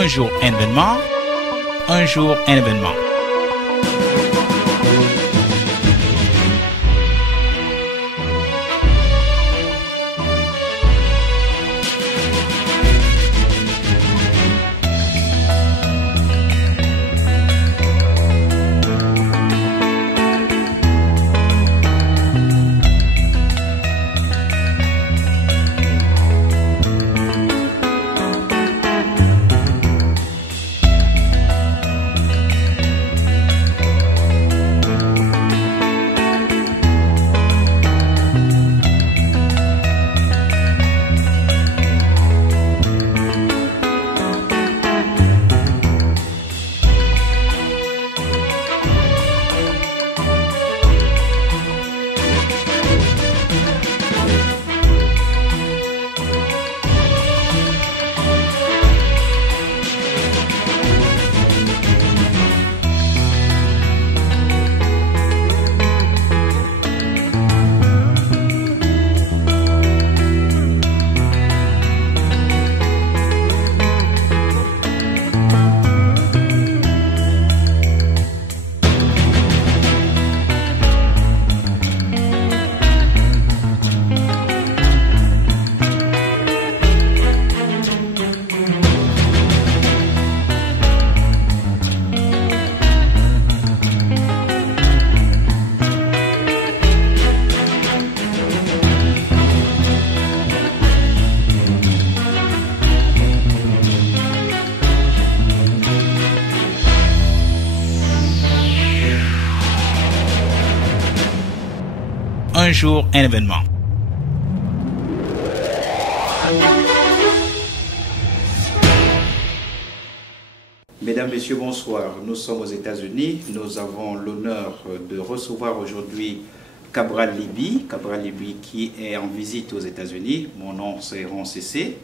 Un jour un événement, un jour un événement. Un jour, un événement. Mesdames, Messieurs, bonsoir. Nous sommes aux États-Unis. Nous avons l'honneur de recevoir aujourd'hui Cabral Libby. Cabral Libby qui est en visite aux États-Unis. Mon nom, c'est Ron Cessé.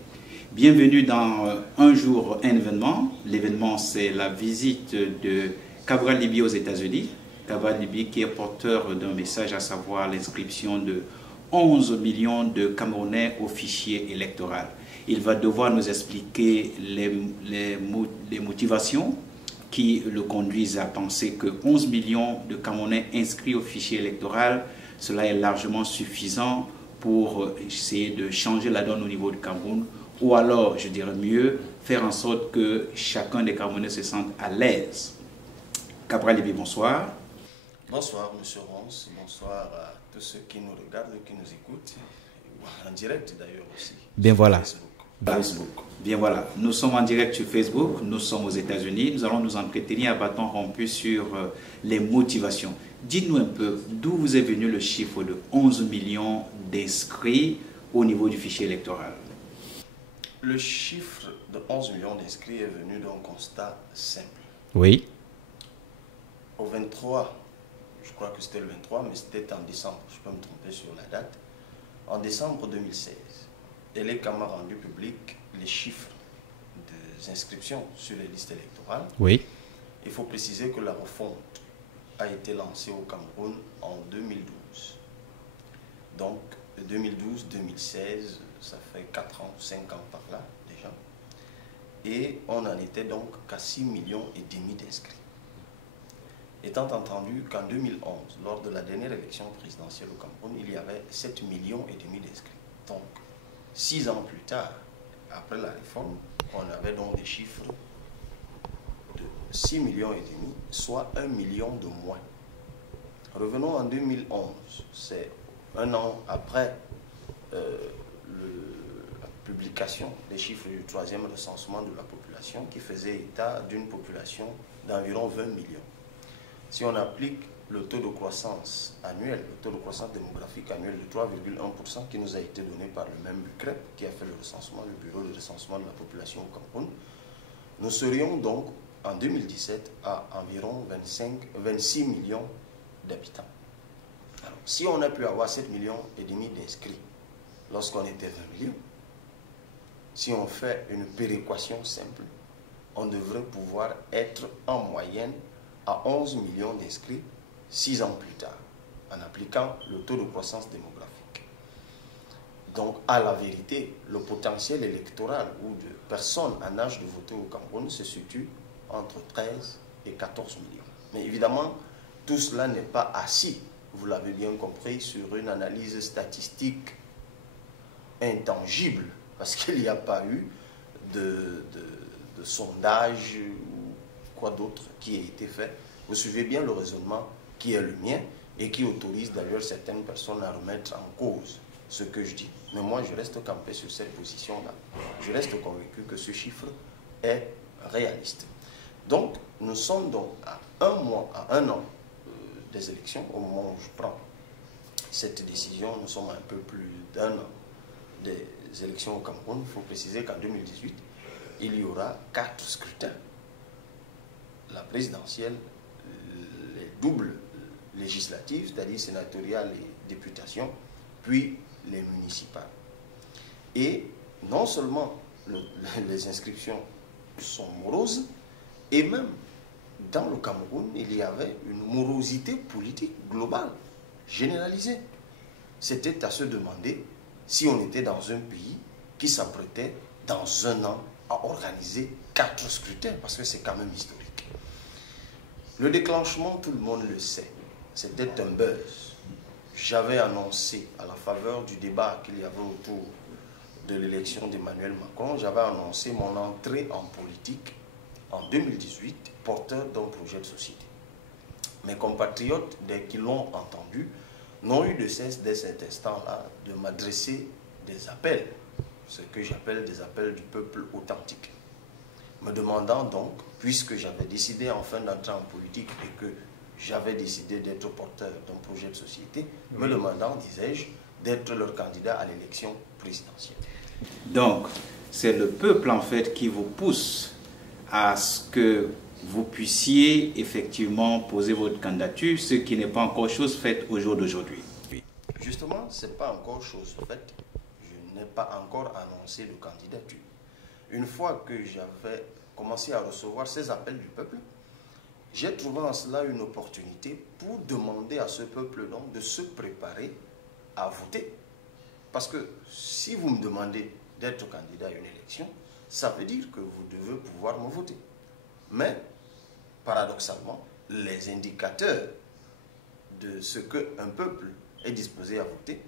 Bienvenue dans Un jour, un événement. L'événement, c'est la visite de Cabral Libby aux États-Unis. Cabral Libby qui est porteur d'un message, à savoir l'inscription de 11 millions de Camerounais au fichier électoral. Il va devoir nous expliquer les motivations qui le conduisent à penser que 11 millions de Camerounais inscrits au fichier électoral, cela est largement suffisant pour essayer de changer la donne au niveau du Cameroun, ou alors, je dirais mieux, faire en sorte que chacun des Camerounais se sente à l'aise. Cabral Libby, bonsoir. Bonsoir, Monsieur Rons. Bonsoir à tous ceux qui nous regardent et qui nous écoutent. En direct d'ailleurs aussi. Bien voilà. Facebook. Bien voilà. Nous sommes en direct sur Facebook. Nous sommes aux États-Unis. Nous allons nous entretenir à bâton rompu sur les motivations. Dites-nous un peu d'où vous est venu le chiffre de 11 millions d'inscrits au niveau du fichier électoral. Le chiffre de 11 millions d'inscrits est venu d'un constat simple. Oui. Au 23, je crois que c'était le 23, mais c'était en décembre, je peux me tromper sur la date. En décembre 2016, ELECAM a rendu public les chiffres des inscriptions sur les listes électorales. Oui. Il faut préciser que la refonte a été lancée au Cameroun en 2012. Donc, 2012-2016, ça fait 4 ans, 5 ans par là déjà. Et on en était donc qu'à 6,5 millions d'inscrits. Étant entendu qu'en 2011, lors de la dernière élection présidentielle au Cameroun, il y avait 7,5 millions d'inscrits. Donc, 6 ans plus tard, après la réforme, on avait donc des chiffres de 6,5 millions, soit 1 million de moins. Revenons en 2011, c'est un an après la publication des chiffres du 3e recensement de la population qui faisait état d'une population d'environ 20 millions. Si on applique le taux de croissance annuel, le taux de croissance démographique annuel de 3,1% qui nous a été donné par le même BUCREP qui a fait le recensement, le bureau de recensement de la population au Cameroun, nous serions donc en 2017 à environ 26 millions d'habitants. Alors, si on a pu avoir 7,5 millions d'inscrits lorsqu'on était 20 millions, si on fait une péréquation simple, on devrait pouvoir être en moyenne à 11 millions d'inscrits 6 ans plus tard, en appliquant le taux de croissance démographique. Donc, à la vérité, le potentiel électoral ou de personnes en âge de voter au Cameroun se situe entre 13 et 14 millions. Mais évidemment, tout cela n'est pas assis, vous l'avez bien compris, sur une analyse statistique intangible, parce qu'il n'y a pas eu de sondage ou quoi d'autre qui ait été fait. Vous suivez bien le raisonnement qui est le mien et qui autorise d'ailleurs certaines personnes à remettre en cause ce que je dis. Mais moi, je reste campé sur cette position-là. Je reste convaincu que ce chiffre est réaliste. Donc, nous sommes donc à un an des élections, au moment où je prends cette décision. Nous sommes à un peu plus d'un an des élections au Cameroun. Il faut préciser qu'en 2018, il y aura 4 scrutins. La présidentielle, les doubles législatives, c'est-à-dire sénatoriales et députation, puis les municipales. Et non seulement les inscriptions sont moroses, et même dans le Cameroun, il y avait une morosité politique globale, généralisée. C'était à se demander si on était dans un pays qui s'apprêtait dans un an à organiser 4 scrutins, parce que c'est quand même historique. Le déclenchement, tout le monde le sait, c'était un buzz. J'avais annoncé, à la faveur du débat qu'il y avait autour de l'élection d'Emmanuel Macron, j'avais annoncé mon entrée en politique en 2018, porteur d'un projet de société. Mes compatriotes, dès qu'ils l'ont entendu, n'ont eu de cesse, dès cet instant-là, de m'adresser des appels, ce que j'appelle des appels du peuple authentique. Me demandant donc, puisque j'avais décidé enfin d'entrer en politique et que j'avais décidé d'être porteur d'un projet de société, me demandant, disais-je, d'être leur candidat à l'élection présidentielle. Donc, c'est le peuple en fait qui vous pousse à ce que vous puissiez effectivement poser votre candidature, ce qui n'est pas encore chose faite au jour d'aujourd'hui. Justement, ce n'est pas encore chose faite. Je n'ai pas encore annoncé de candidature. Une fois que j'avais commencé à recevoir ces appels du peuple, j'ai trouvé en cela une opportunité pour demander à ce peuple donc de se préparer à voter. Parce que si vous me demandez d'être candidat à une élection, ça veut dire que vous devez pouvoir me voter. Mais, paradoxalement, les indicateurs de ce qu'un peuple est disposé à voter,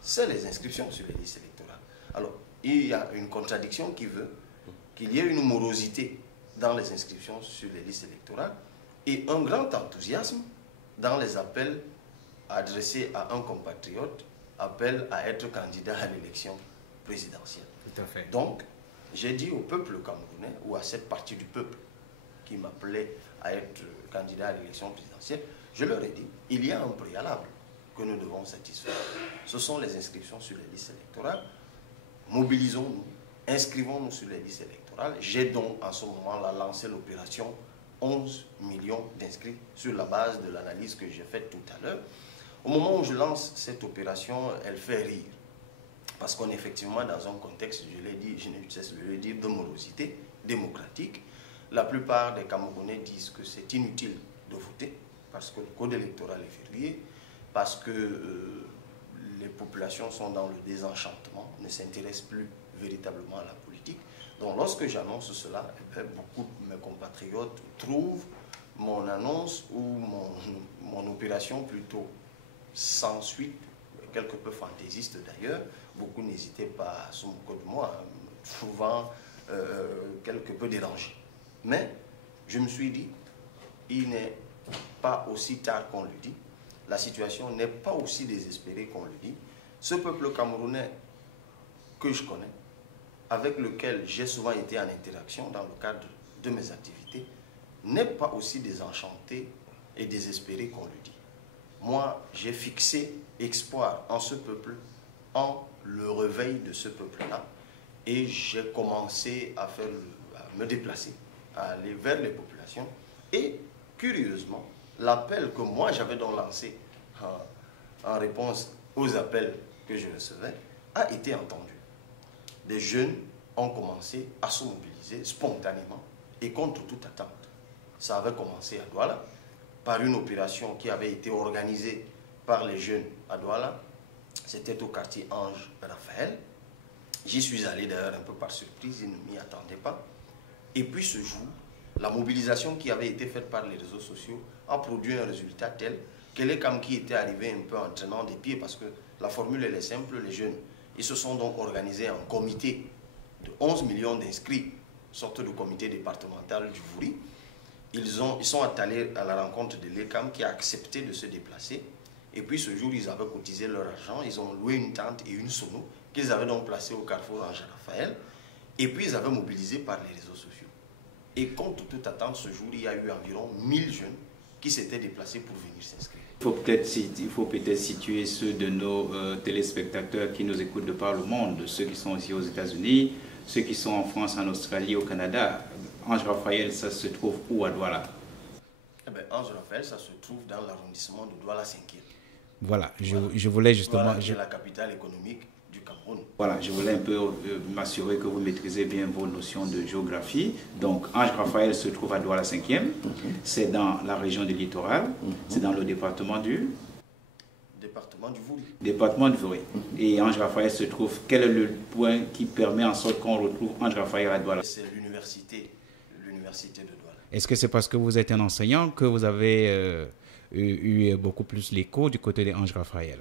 c'est les inscriptions sur les listes électorales. Alors, il y a une contradiction qui veut qu'il y ait une morosité dans les inscriptions sur les listes électorales et un grand enthousiasme dans les appels adressés à un compatriote, appel à être candidat à l'élection présidentielle. Tout à fait. Donc, j'ai dit au peuple camerounais, ou à cette partie du peuple qui m'appelait à être candidat à l'élection présidentielle, je leur ai dit, il y a un préalable que nous devons satisfaire. Ce sont les inscriptions sur les listes électorales. Mobilisons-nous, inscrivons-nous sur les listes électorales. J'ai donc, en ce moment-là, lancé l'opération 11 millions d'inscrits sur la base de l'analyse que j'ai faite tout à l'heure. Au moment où je lance cette opération, elle fait rire. Parce qu'on est effectivement dans un contexte, je l'ai dit, je n'ai eu de cesse de le dire, de morosité démocratique. La plupart des Camerounais disent que c'est inutile de voter parce que le code électoral est verrouillé, parce que les populations sont dans le désenchantement, ne s'intéressent plus véritablement à la politique. Donc lorsque j'annonce cela, eh bien, beaucoup de mes compatriotes trouvent mon annonce ou mon opération plutôt sans suite, quelque peu fantaisiste d'ailleurs. Beaucoup n'hésitaient pas à se moquer de moi, souvent quelque peu dérangé. Mais je me suis dit, il n'est pas aussi tard qu'on le dit, la situation n'est pas aussi désespérée qu'on le dit. Ce peuple camerounais que je connais, avec lequel j'ai souvent été en interaction dans le cadre de mes activités, n'est pas aussi désenchanté et désespéré qu'on le dit. Moi, j'ai fixé espoir en ce peuple, en le réveil de ce peuple-là, et j'ai commencé à me déplacer, à aller vers les populations, et curieusement, l'appel que moi j'avais donc lancé en réponse aux appels que je recevais a été entendu. Des jeunes ont commencé à se mobiliser spontanément et contre toute attente. Ça avait commencé à Douala, par une opération qui avait été organisée par les jeunes à Douala, C'était au quartier Ange Raphaël. J'y suis allé d'ailleurs un peu par surprise, je ne m'y attendais pas. Et puis ce jour, la mobilisation qui avait été faite par les réseaux sociaux a produit un résultat tel que les CAM qui étaient arrivés un peu en traînant des pieds, parce que la formule elle est simple, les jeunes, ils se sont donc organisés en comité de 11 millions d'inscrits, sorte de comité départemental du Vouri. Ils sont allés à la rencontre de l'ECAM qui a accepté de se déplacer. Et puis ce jour, ils avaient cotisé leur argent, ils ont loué une tente et une sono qu'ils avaient donc placé au carrefour Ange Raphaël. Et puis ils avaient mobilisé par les réseaux sociaux. Et contre toute attente, ce jour, il y a eu environ 1000 jeunes qui s'étaient déplacés pour venir s'inscrire. Il faut peut-être situer ceux de nos téléspectateurs qui nous écoutent de par le monde, ceux qui sont aussi aux États-Unis, ceux qui sont en France, en Australie, au Canada. Ange Raphaël, ça se trouve où à Douala? Eh bien, Ange Raphaël, ça se trouve dans l'arrondissement de Douala 5e. Voilà, je voulais justement... Douala, qui est la capitale économique du Cameroun. Voilà, je voulais un peu m'assurer que vous maîtrisez bien vos notions de géographie. Donc, Ange Raphaël se trouve à Douala 5e. C'est dans la région du littoral. C'est dans le département du... Département du Vouri. Département du Vouri. Et Ange Raphaël se trouve... Quel est le point qui permet en sorte qu'on retrouve Ange Raphaël à Douala? C'est l'université de Douala. Est-ce que c'est parce que vous êtes un enseignant que vous avez eu beaucoup plus l'écho du côté des Ange Raphaël?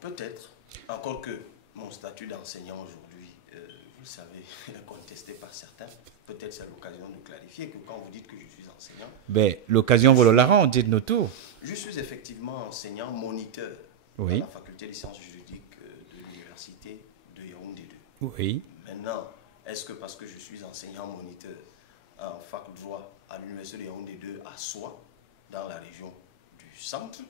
Peut-être. Encore que mon statut d'enseignant aujourd'hui, vous le savez, est contesté par certains. Peut-être c'est l'occasion de clarifier que quand vous dites que je suis enseignant... Ben, l'occasion vaut le larron, dites-nous tout. Je suis effectivement enseignant moniteur Oui. à la faculté des sciences juridiques de l'université de Yaoundé 2. Oui. Maintenant, est-ce que parce que je suis enseignant moniteur en fac droit à l'université de Yaoundé 2 à Soie, dans la région du centre,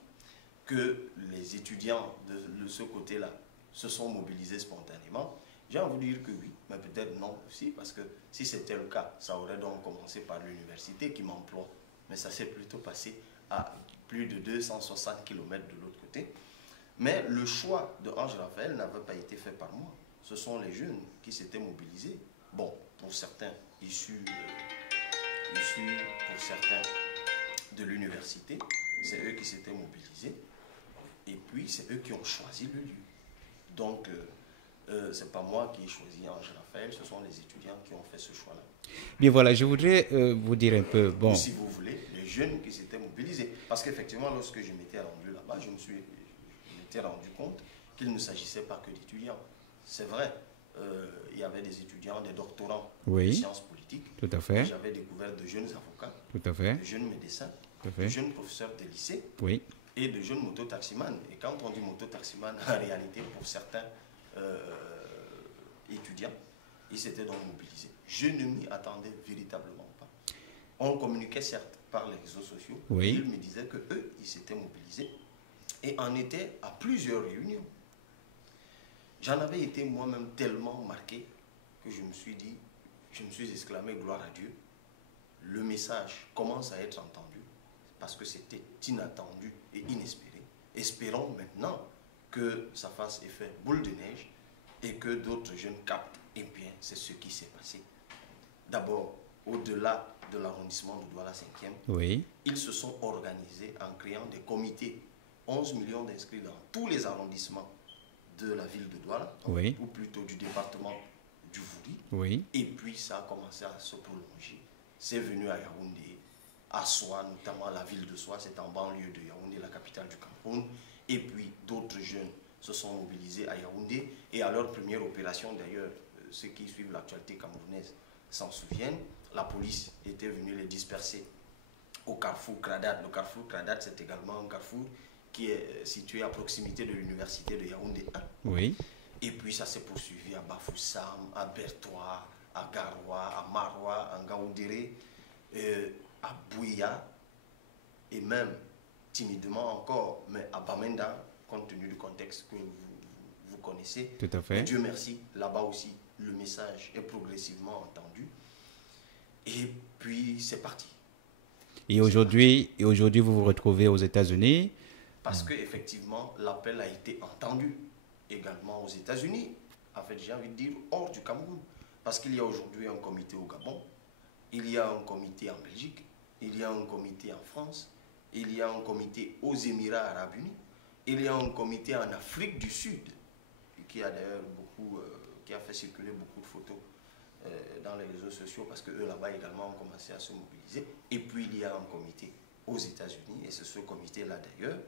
que les étudiants de ce côté-là se sont mobilisés spontanément? J'ai envie de dire que oui, mais peut-être non aussi, parce que si c'était le cas, ça aurait donc commencé par l'université qui m'emploie. Mais ça s'est plutôt passé à plus de 260 km de l'autre côté. Mais le choix de Ange Raphaël n'avait pas été fait par moi. Ce sont les jeunes qui s'étaient mobilisés. Bon, pour certains, issus pour certains de l'université, c'est eux qui s'étaient mobilisés. Et puis, c'est eux qui ont choisi le lieu. Donc, ce n'est pas moi qui ai choisi Ange Raphaël, ce sont les étudiants qui ont fait ce choix-là. Bien voilà, je voudrais vous dire un peu... Bon. Ou si vous voulez, les jeunes qui s'étaient mobilisés. Parce qu'effectivement, lorsque je m'étais rendu là-bas, je m'étais rendu compte qu'il ne s'agissait pas que d'étudiants. C'est vrai, il y avait des étudiants, des doctorants Oui. de sciences politiques. Tout à fait. J'avais découvert de jeunes avocats, Tout à fait. de jeunes médecins, Tout à fait. de jeunes professeurs de lycée. Oui. Et de jeunes mototaximans. Et quand on dit mototaximans, en réalité, pour certains étudiants, ils s'étaient donc mobilisés. Je ne m'y attendais véritablement pas. On communiquait certes par les réseaux sociaux, Oui. mais ils me disaient qu'eux, ils s'étaient mobilisés et en étaient à plusieurs réunions. J'en avais été moi-même tellement marqué que je me suis dit, je me suis exclamé gloire à Dieu. Le message commence à être entendu parce que c'était inattendu et inespéré. Espérons maintenant que ça fasse effet boule de neige et que d'autres jeunes captent. Et bien, c'est ce qui s'est passé. D'abord, au-delà de l'arrondissement de Douala 5e, Oui. ils se sont organisés en créant des comités. 11 millions d'inscrits dans tous les arrondissements de la ville de Douala, Oui. ou plutôt du département du Vouri. Oui. Et puis, ça a commencé à se prolonger. C'est venu à Yaoundé, à Soie, notamment la ville de Soie, c'est en banlieue de Yaoundé, la capitale du Cameroun. Et puis, d'autres jeunes se sont mobilisés à Yaoundé. Et à leur première opération, d'ailleurs, ceux qui suivent l'actualité camerounaise s'en souviennent, la police était venue les disperser au carrefour Kradat. Le carrefour Kradat, c'est également un carrefour qui est situé à proximité de l'université de Yaoundé 1. Oui. Et puis ça s'est poursuivi à Bafoussam, à Bertois, à Garoua, à Maroua, à Ngaoundéré, à Bouya, et même timidement encore, mais à Bamenda, compte tenu du contexte que vous connaissez. Tout à fait. Mais Dieu merci, là-bas aussi, le message est progressivement entendu. Et puis c'est parti. Et aujourd'hui, vous vous retrouvez aux États-Unis. Parce qu'effectivement, l'appel a été entendu également aux États-Unis, en fait, j'ai envie de dire hors du Cameroun. Parce qu'il y a aujourd'hui un comité au Gabon, il y a un comité en Belgique, il y a un comité en France, il y a un comité aux Émirats arabes unis, Il y a un comité en Afrique du Sud qui a d'ailleurs beaucoup, qui a fait circuler beaucoup de photos dans les réseaux sociaux parce qu'eux là-bas également ont commencé à se mobiliser. Et puis il y a un comité aux États-Unis et c'est ce comité-là d'ailleurs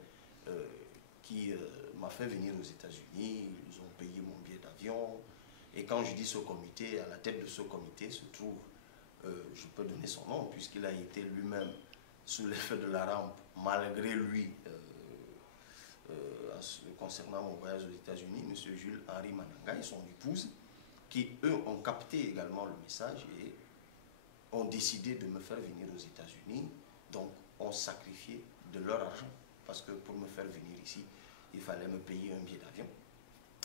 qui m'a fait venir aux États-Unis. Ils ont payé mon billet d'avion. Et quand je dis ce comité, à la tête de ce comité se trouve, je peux donner son nom puisqu'il a été lui-même sous l'effet de la rampe, malgré lui, concernant mon voyage aux États-Unis, M. Jules Henri Mananga et son épouse, qui eux ont capté également le message et ont décidé de me faire venir aux États-Unis, donc ont sacrifié de leur argent, parce que pour me faire venir ici, il fallait me payer un billet d'avion.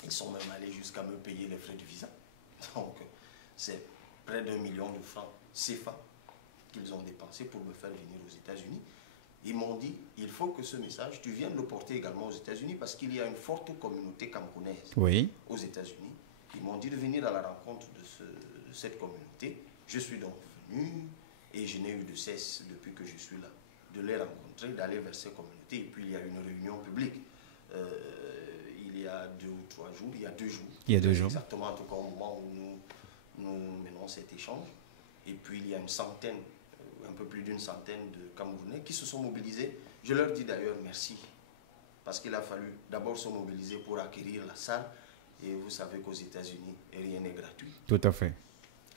Ils sont même allés jusqu'à me payer les frais de visa. Donc c'est près d'1 million de francs CFA qu'ils ont dépensé pour me faire venir aux États-Unis. Ils m'ont dit, il faut que ce message, tu viennes le porter également aux États-Unis parce qu'il y a une forte communauté camerounaise aux États-Unis. Ils m'ont dit de venir à la rencontre de cette communauté. Je suis donc venu et je n'ai eu de cesse, depuis que je suis là, de les rencontrer, d'aller vers ces communautés. Et puis il y a une réunion publique. Il y a 2 ou 3 jours, il y a 2 jours. Il y a 2 jours. Exactement, en tout cas au moment où nous menons cet échange. Et puis il y a une centaine, un peu plus d'une centaine de Camerounais qui se sont mobilisés. Je leur dis d'ailleurs merci, parce qu'il a fallu d'abord se mobiliser pour acquérir la salle. Et vous savez qu'aux États-Unis, rien n'est gratuit. Tout à fait.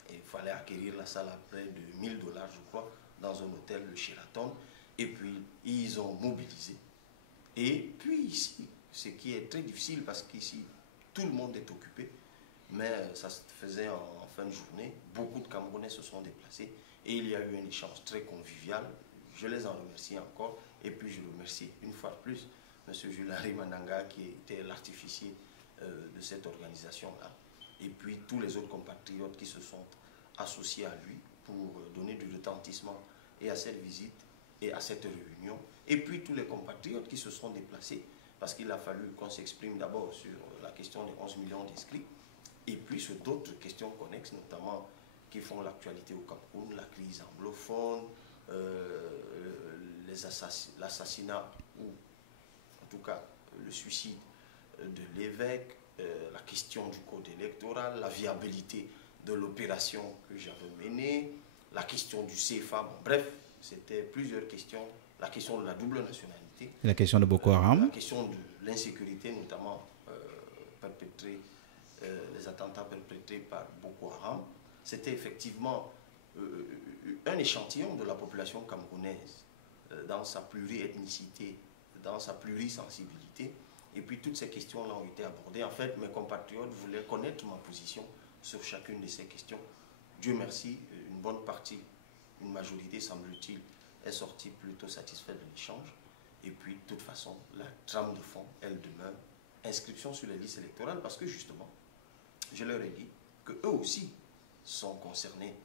Et il fallait acquérir la salle à près de 1 000 $, je crois, dans un hôtel, le Sheraton. Et puis, ils ont mobilisé. Et puis ici, ce qui est très difficile, parce qu'ici, tout le monde est occupé, mais ça se faisait en fin de journée. Beaucoup de Camerounais se sont déplacés et il y a eu un échange très convivial. Je les en remercie encore. Et puis, je remercie une fois de plus M. Jules Henri Mananga, qui était l'artificier de cette organisation-là, et puis tous les autres compatriotes qui se sont associés à lui pour donner du retentissement et à cette visite et à cette réunion, et puis tous les compatriotes qui se sont déplacés, parce qu'il a fallu qu'on s'exprime d'abord sur la question des 11 millions d'inscrits, et puis sur d'autres questions connexes, notamment qui font l'actualité au Cameroun, la crise anglophone, l'assassinat, ou en tout cas le suicide de l'évêque, la question du code électoral, la viabilité de l'opération que j'avais menée, la question du CFA, bon, bref, c'était plusieurs questions, la question de la double nationalité, la question de Boko Haram, la question de l'insécurité, notamment les attentats perpétrés par Boko Haram. C'était effectivement un échantillon de la population camerounaise dans sa pluriethnicité, dans sa plurisensibilité. Et puis toutes ces questions-là ont été abordées. En fait, mes compatriotes voulaient connaître ma position sur chacune de ces questions. Dieu merci, une bonne partie, une majorité, semble-t-il, est sortie plutôt satisfaite de l'échange. Et puis, de toute façon, la trame de fond, elle demeure inscription sur les listes électorales parce que justement, je leur ai dit qu'eux aussi sont concernés.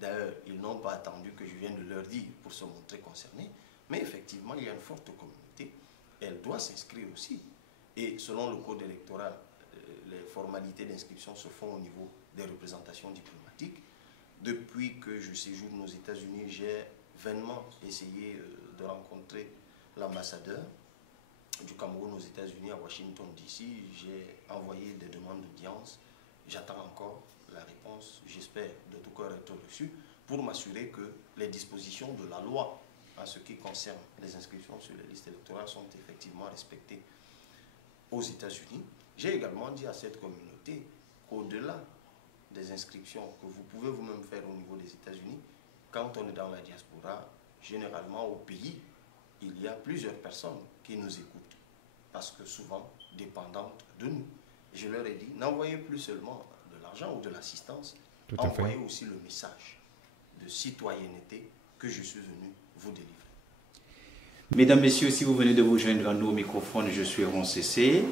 D'ailleurs, ils n'ont pas attendu que je vienne de leur dire pour se montrer concernés. Mais effectivement, il y a une forte communauté. Elle doit s'inscrire aussi. Et selon le code électoral, les formalités d'inscription se font au niveau des représentations diplomatiques. Depuis que je séjourne aux États-Unis, j'ai vainement essayé de rencontrer l'ambassadeur du Cameroun aux États-Unis à Washington DC. J'ai envoyé des demandes d'audience. J'attends encore la réponse. J'espère de tout cœur être reçu pour m'assurer que les dispositions de la loi en ce qui concerne les inscriptions sur les listes électorales sont effectivement respectées aux États-Unis. J'ai également dit à cette communauté qu'au-delà des inscriptions que vous pouvez vous-même faire au niveau des États-Unis, quand on est dans la diaspora, généralement au pays, il y a plusieurs personnes qui nous écoutent, parce que souvent dépendantes de nous. Je leur ai dit, n'envoyez plus seulement de l'argent ou de l'assistance, envoyez aussi le message de citoyenneté que je suis venu vous délivrer. Mesdames, Messieurs, si vous venez de vous joindre à nous au microphone, je suis Ron Cessé.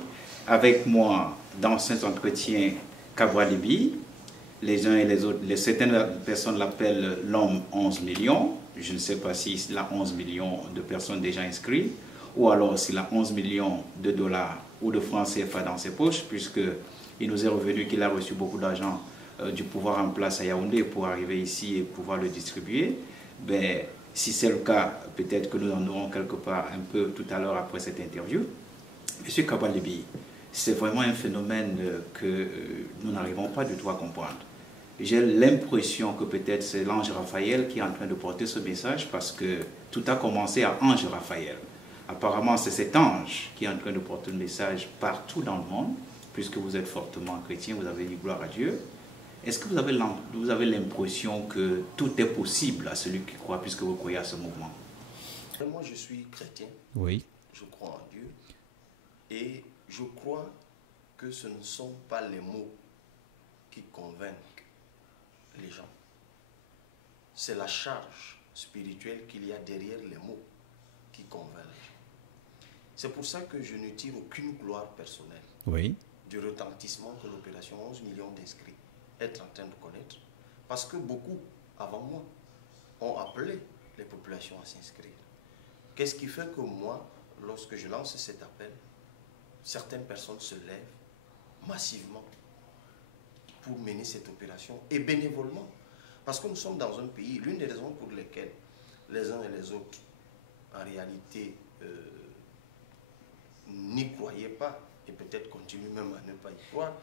Avec moi, dans cet entretien, Cabral Libi. Les uns et les autres, certaines personnes l'appellent l'homme 11 millions. Je ne sais pas s'il a 11 millions de personnes déjà inscrites, ou alors s'il a 11 millions de dollars ou de francs CFA dans ses poches, puisqu'il nous est revenu qu'il a reçu beaucoup d'argent du pouvoir en place à Yaoundé pour arriver ici et pouvoir le distribuer. Ben, si c'est le cas, peut-être que nous en aurons quelque part un peu tout à l'heure après cette interview. Monsieur Kabalibi, c'est vraiment un phénomène que nous n'arrivons pas du tout à comprendre. J'ai l'impression que peut-être c'est l'ange Raphaël qui est en train de porter ce message parce que tout a commencé à Ange Raphaël. Apparemment, c'est cet ange qui est en train de porter le message partout dans le monde, puisque vous êtes fortement chrétien, vous avez dit gloire à Dieu. Est-ce que vous avez l'impression que tout est possible à celui qui croit, puisque vous croyez à ce mouvement? Moi, je suis chrétien. Oui. Je crois en Dieu. Et je crois que ce ne sont pas les mots qui convainquent les gens. C'est la charge spirituelle qu'il y a derrière les mots qui convainc les gens. C'est pour ça que je ne tire aucune gloire personnelle Oui. du retentissement que l'opération 11 millions d'inscrits est en train de connaître. Parce que beaucoup, avant moi, ont appelé les populations à s'inscrire. Qu'est-ce qui fait que moi, lorsque je lance cet appel, certaines personnes se lèvent massivement pour mener cette opération et bénévolement? Parce que nous sommes dans un pays, l'une des raisons pour lesquelles les uns et les autres, en réalité, n'y croyaient pas, et peut-être continuent même à ne pas y croire,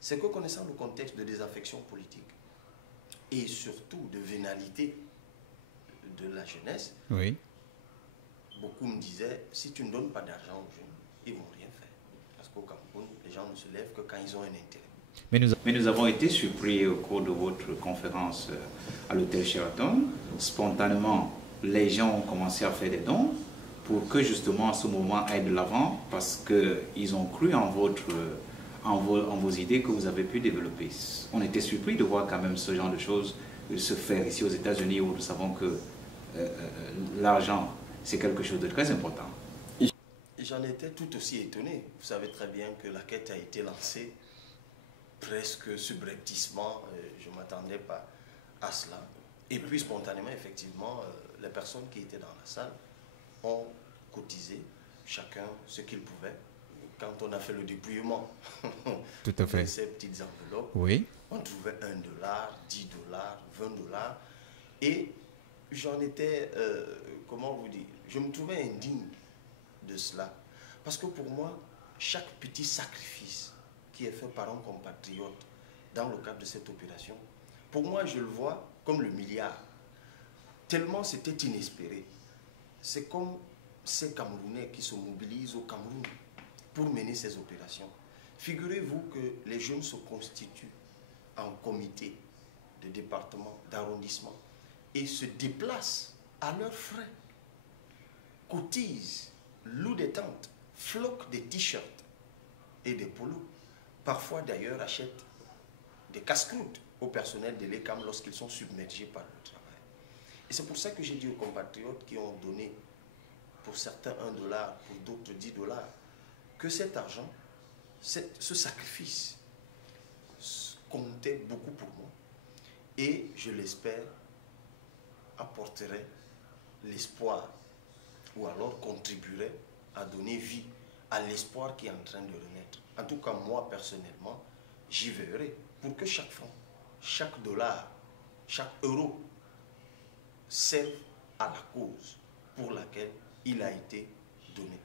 c'est que connaissant le contexte de désaffection politique et surtout de vénalité de la jeunesse, Oui. beaucoup me disaient, si tu ne donnes pas d'argent aux jeunes, ils ne vont rien faire. Parce qu'au Cameroun, les gens ne se lèvent que quand ils ont un intérêt. Mais nous avons été surpris au cours de votre conférence à l'hôtel Sheraton. Spontanément, les gens ont commencé à faire des dons pour que justement ce mouvement aille de l'avant parce qu'ils ont cru en vos idées que vous avez pu développer. On était surpris de voir quand même ce genre de choses se faire ici aux États-Unis où nous savons que l'argent, c'est quelque chose de très important. J'en étais tout aussi étonné. Vous savez très bien que la quête a été lancée presque subrepticement. Je ne m'attendais pas à cela. Et puis spontanément, effectivement, les personnes qui étaient dans la salle ont cotisé chacun ce qu'ils pouvaient. Quand on a fait le dépouillement Tout à fait. de ces petites enveloppes, Oui. on trouvait $1, $10, $20. Et j'en étais, comment vous dire, je me trouvais indigne de cela. Parce que pour moi, chaque petit sacrifice qui est fait par un compatriote dans le cadre de cette opération, pour moi, je le vois comme le milliard. Tellement c'était inespéré. C'est comme ces Camerounais qui se mobilisent au Cameroun pour mener ces opérations. Figurez-vous que les jeunes se constituent en comité de département, d'arrondissement et se déplacent à leurs frais, cotisent, louent des tentes, floquent des t-shirts et des polos. Parfois d'ailleurs achètent des casse-croûtes au personnel de l'ECAM lorsqu'ils sont submergés par le travail. Et c'est pour ça que j'ai dit aux compatriotes qui ont donné pour certains $1, pour d'autres $10, que cet argent, ce sacrifice comptait beaucoup pour moi. Et je l'espère apporterait l'espoir ou alors contribuerait à donner vie à l'espoir qui est en train de renaître. En tout cas, moi personnellement, j'y veillerai pour que chaque franc, chaque dollar, chaque euro serve à la cause pour laquelle il a été donné.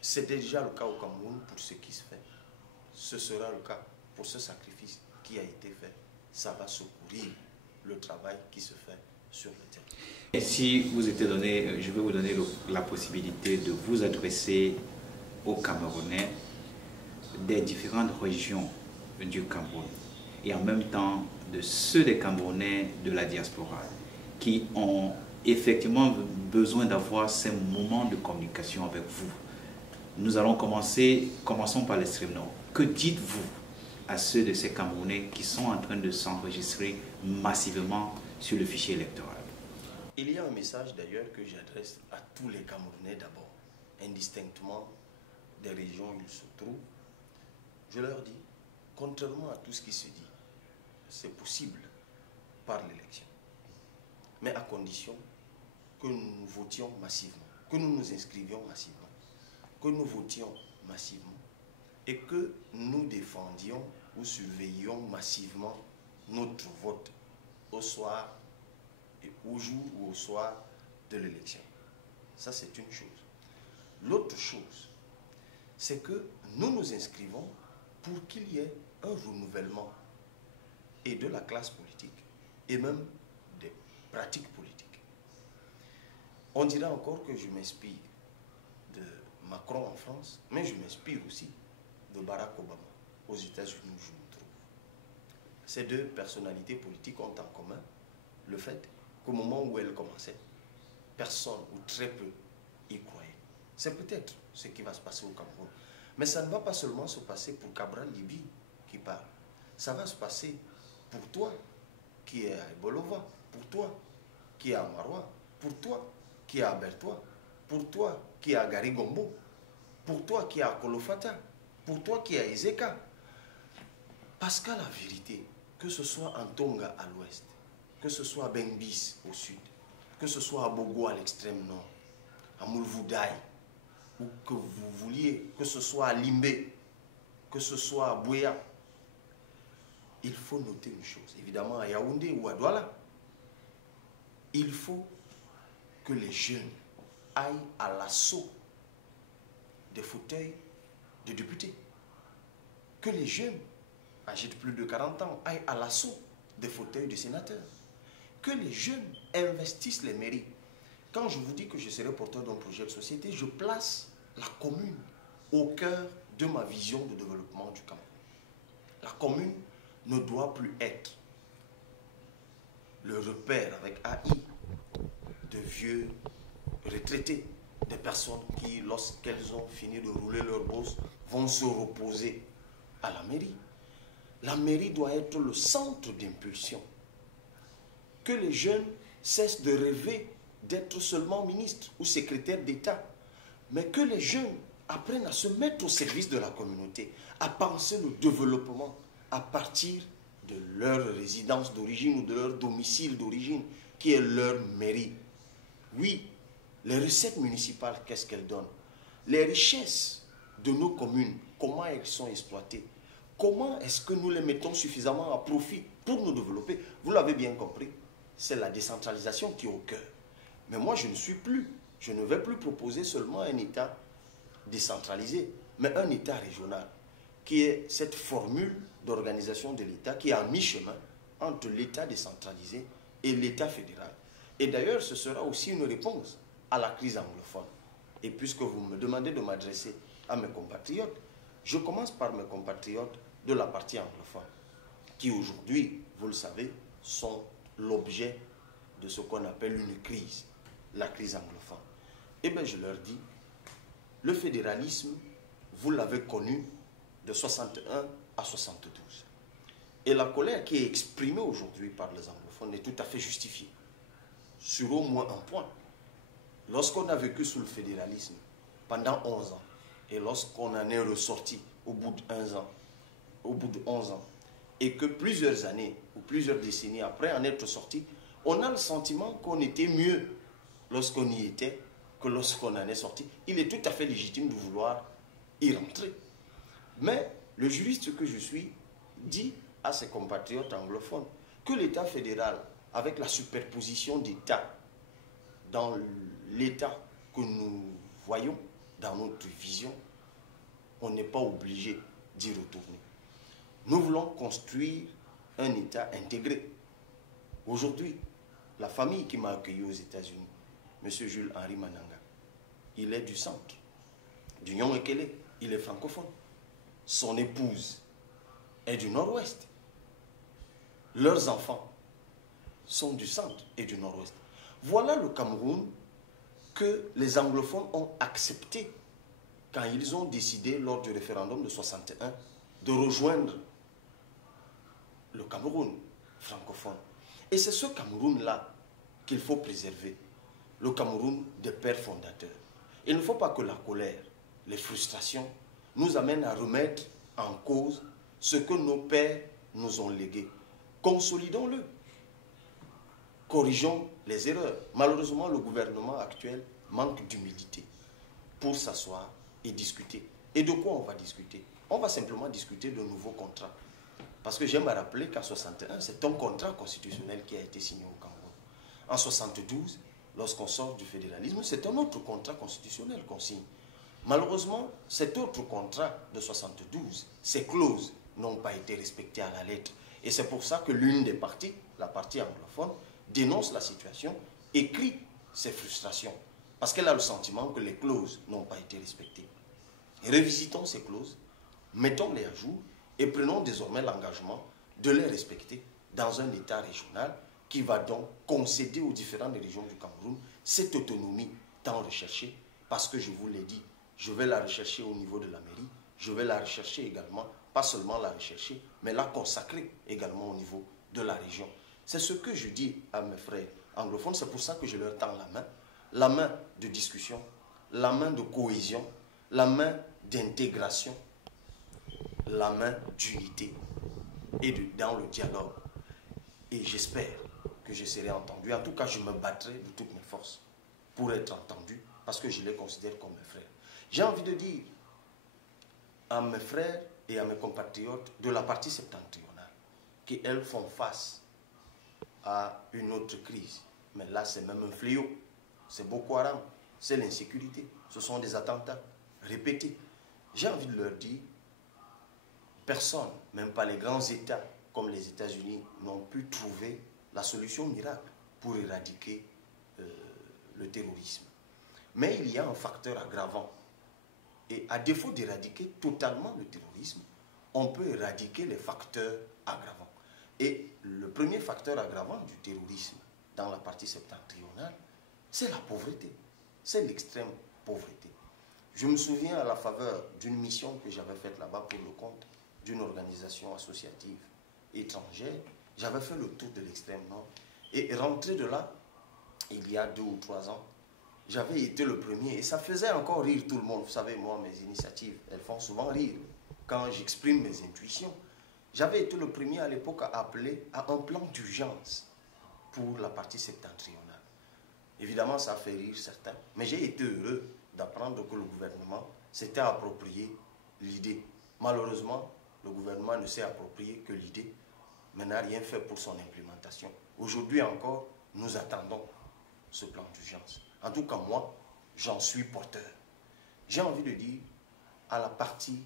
C'est déjà le cas au Cameroun pour ce qui se fait. Ce sera le cas pour ce sacrifice qui a été fait. Ça va secourir le travail qui se fait sur le terrain. Et si vous étiez donné, je vais vous donner la possibilité de vous adresser aux Camerounais des différentes régions du Cameroun et en même temps de ceux des Camerounais de la diaspora qui ont effectivement besoin d'avoir ces moments de communication avec vous. Nous allons commençons par l'extrême nord. Que dites-vous à ceux de ces Camerounais qui sont en train de s'enregistrer massivement sur le fichier électoral? Il y a un message d'ailleurs que j'adresse à tous les Camerounais d'abord, indistinctement des régions où ils se trouvent. Je leur dis, contrairement à tout ce qui se dit, c'est possible par l'élection. Mais à condition que nous votions massivement, que nous nous inscrivions massivement, que nous votions massivement et que nous défendions ou surveillions massivement notre vote au soir, et au jour ou au soir de l'élection. Ça, c'est une chose. L'autre chose, c'est que nous nous inscrivons pour qu'il y ait un renouvellement et de la classe politique et même des pratiques politiques. On dirait encore que je m'inspire de Macron en France, mais je m'inspire aussi de Barack Obama aux États-Unis où je me trouve. Ces deux personnalités politiques ont en commun le fait qu'au moment où elles commençaient, personne ou très peu y croyait. C'est peut-être ce qui va se passer au Cameroun. Mais ça ne va pas seulement se passer pour Cabral Libye qui parle. Ça va se passer pour toi qui est à Ebolova, pour toi qui est à Maroua, pour toi qui est à Bertois, pour toi qui est à Garigombo, pour toi qui est à Kolofata, pour toi qui est à Ezeka. Parce qu'à la vérité, que ce soit en Tonga à l'ouest, que ce soit à Bengbis au sud, que ce soit à Bogo à l'extrême nord, à Moulvoudaï, ou que vous vouliez, que ce soit à Limbé, que ce soit à Bouya, il faut noter une chose. Évidemment, à Yaoundé ou à Douala, il faut que les jeunes aillent à l'assaut des fauteuils de députés. Que les jeunes, âgés de plus de 40 ans, aillent à l'assaut des fauteuils de sénateurs. Que les jeunes investissent les mairies. Quand je vous dis que je serai porteur d'un projet de société, je place la commune au cœur de ma vision de développement du Cameroun. La commune ne doit plus être le repère avec AI de vieux retraités, des personnes qui, lorsqu'elles ont fini de rouler leur bosse, vont se reposer à la mairie. La mairie doit être le centre d'impulsion. Que les jeunes cessent de rêver d'être seulement ministres ou secrétaires d'État, mais que les jeunes apprennent à se mettre au service de la communauté, à penser le développement à partir de leur résidence d'origine ou de leur domicile d'origine, qui est leur mairie. Oui, les recettes municipales, qu'est-ce qu'elles donnent? Les richesses de nos communes, comment elles sont exploitées? Comment est-ce que nous les mettons suffisamment à profit pour nous développer? Vous l'avez bien compris, c'est la décentralisation qui est au cœur. Mais moi, je ne vais plus proposer seulement un État décentralisé, mais un État régional, qui est cette formule d'organisation de l'État qui est à mi-chemin entre l'État décentralisé et l'État fédéral. Et d'ailleurs, ce sera aussi une réponse à la crise anglophone. Et puisque vous me demandez de m'adresser à mes compatriotes, je commence par mes compatriotes de la partie anglophone, qui aujourd'hui, vous le savez, sont l'objet de ce qu'on appelle une crise, la crise anglophone. Eh bien, je leur dis, le fédéralisme, vous l'avez connu de 61 à 72. Et la colère qui est exprimée aujourd'hui par les anglophones est tout à fait justifiée, sur au moins un point. Lorsqu'on a vécu sous le fédéralisme pendant 11 ans, et lorsqu'on en est ressorti au bout de 11 ans, et que plusieurs années ou plusieurs décennies après en être sorti, on a le sentiment qu'on était mieux lorsqu'on y était que lorsqu'on en est sorti. Il est tout à fait légitime de vouloir y rentrer. Mais le juriste que je suis dit à ses compatriotes anglophones que l'État fédéral, avec la superposition d'États dans l'État que nous voyons, dans notre vision, on n'est pas obligé d'y retourner. Nous voulons construire un État intégré. Aujourd'hui, la famille qui m'a accueilli aux États-Unis, M. Jules-Henri Mananga, il est du centre, du Nyon-Ekele, il est francophone. Son épouse est du nord-ouest. Leurs enfants sont du centre et du nord-ouest. Voilà le Cameroun que les anglophones ont accepté quand ils ont décidé, lors du référendum de 61, de rejoindre le Cameroun francophone. Et c'est ce Cameroun-là qu'il faut préserver, le Cameroun des pères fondateurs. Il ne faut pas que la colère, les frustrations nous amènent à remettre en cause ce que nos pères nous ont légué. Consolidons-le. Corrigeons les erreurs. Malheureusement, le gouvernement actuel manque d'humilité pour s'asseoir et discuter. Et de quoi on va discuter? On va simplement discuter de nouveaux contrats. Parce que j'aime à rappeler qu'en 61, c'est un contrat constitutionnel qui a été signé au Cameroun. En 72, lorsqu'on sort du fédéralisme, c'est un autre contrat constitutionnel qu'on signe. Malheureusement, cet autre contrat de 72, ces clauses n'ont pas été respectées à la lettre. Et c'est pour ça que l'une des parties, la partie anglophone, dénonce la situation, écrit ses frustrations, parce qu'elle a le sentiment que les clauses n'ont pas été respectées. Et revisitons ces clauses, mettons-les à jour et prenons désormais l'engagement de les respecter dans un État régional qui va donc concéder aux différentes régions du Cameroun cette autonomie tant recherchée, parce que je vous l'ai dit, je vais la rechercher au niveau de la mairie, je vais la rechercher également, pas seulement la rechercher, mais la consacrer également au niveau de la région. C'est ce que je dis à mes frères anglophones, c'est pour ça que je leur tends la main de discussion, la main de cohésion, la main d'intégration, la main d'unité et dans le dialogue. Et j'espère que je serai entendu. En tout cas, je me battrai de toutes mes forces pour être entendu, parce que je les considère comme mes frères. J'ai envie de dire à mes frères et à mes compatriotes de la partie septentrionale qu'elles font face à une autre crise. Mais là, c'est même un fléau. C'est Boko Haram, c'est l'insécurité. Ce sont des attentats répétés. J'ai envie de leur dire, personne, même pas les grands États comme les États-Unis, n'ont pu trouver la solution miracle pour éradiquer le terrorisme. Mais il y a un facteur aggravant. Et à défaut d'éradiquer totalement le terrorisme, on peut éradiquer les facteurs aggravants. Et le premier facteur aggravant du terrorisme dans la partie septentrionale, c'est la pauvreté. C'est l'extrême pauvreté. Je me souviens à la faveur d'une mission que j'avais faite là-bas pour le compte d'une organisation associative étrangère, j'avais fait le tour de l'extrême nord. Et rentré de là, il y a 2 ou 3 ans, j'avais été le premier, et ça faisait encore rire tout le monde. Vous savez, moi, mes initiatives, elles font souvent rire quand j'exprime mes intuitions. J'avais été le premier à l'époque à appeler à un plan d'urgence pour la partie septentrionale. Évidemment, ça a fait rire certains, mais j'ai été heureux d'apprendre que le gouvernement s'était approprié l'idée. Malheureusement, le gouvernement ne s'est approprié que l'idée, mais n'a rien fait pour son implémentation. Aujourd'hui encore, nous attendons ce plan d'urgence. En tout cas, moi, j'en suis porteur. J'ai envie de dire à la partie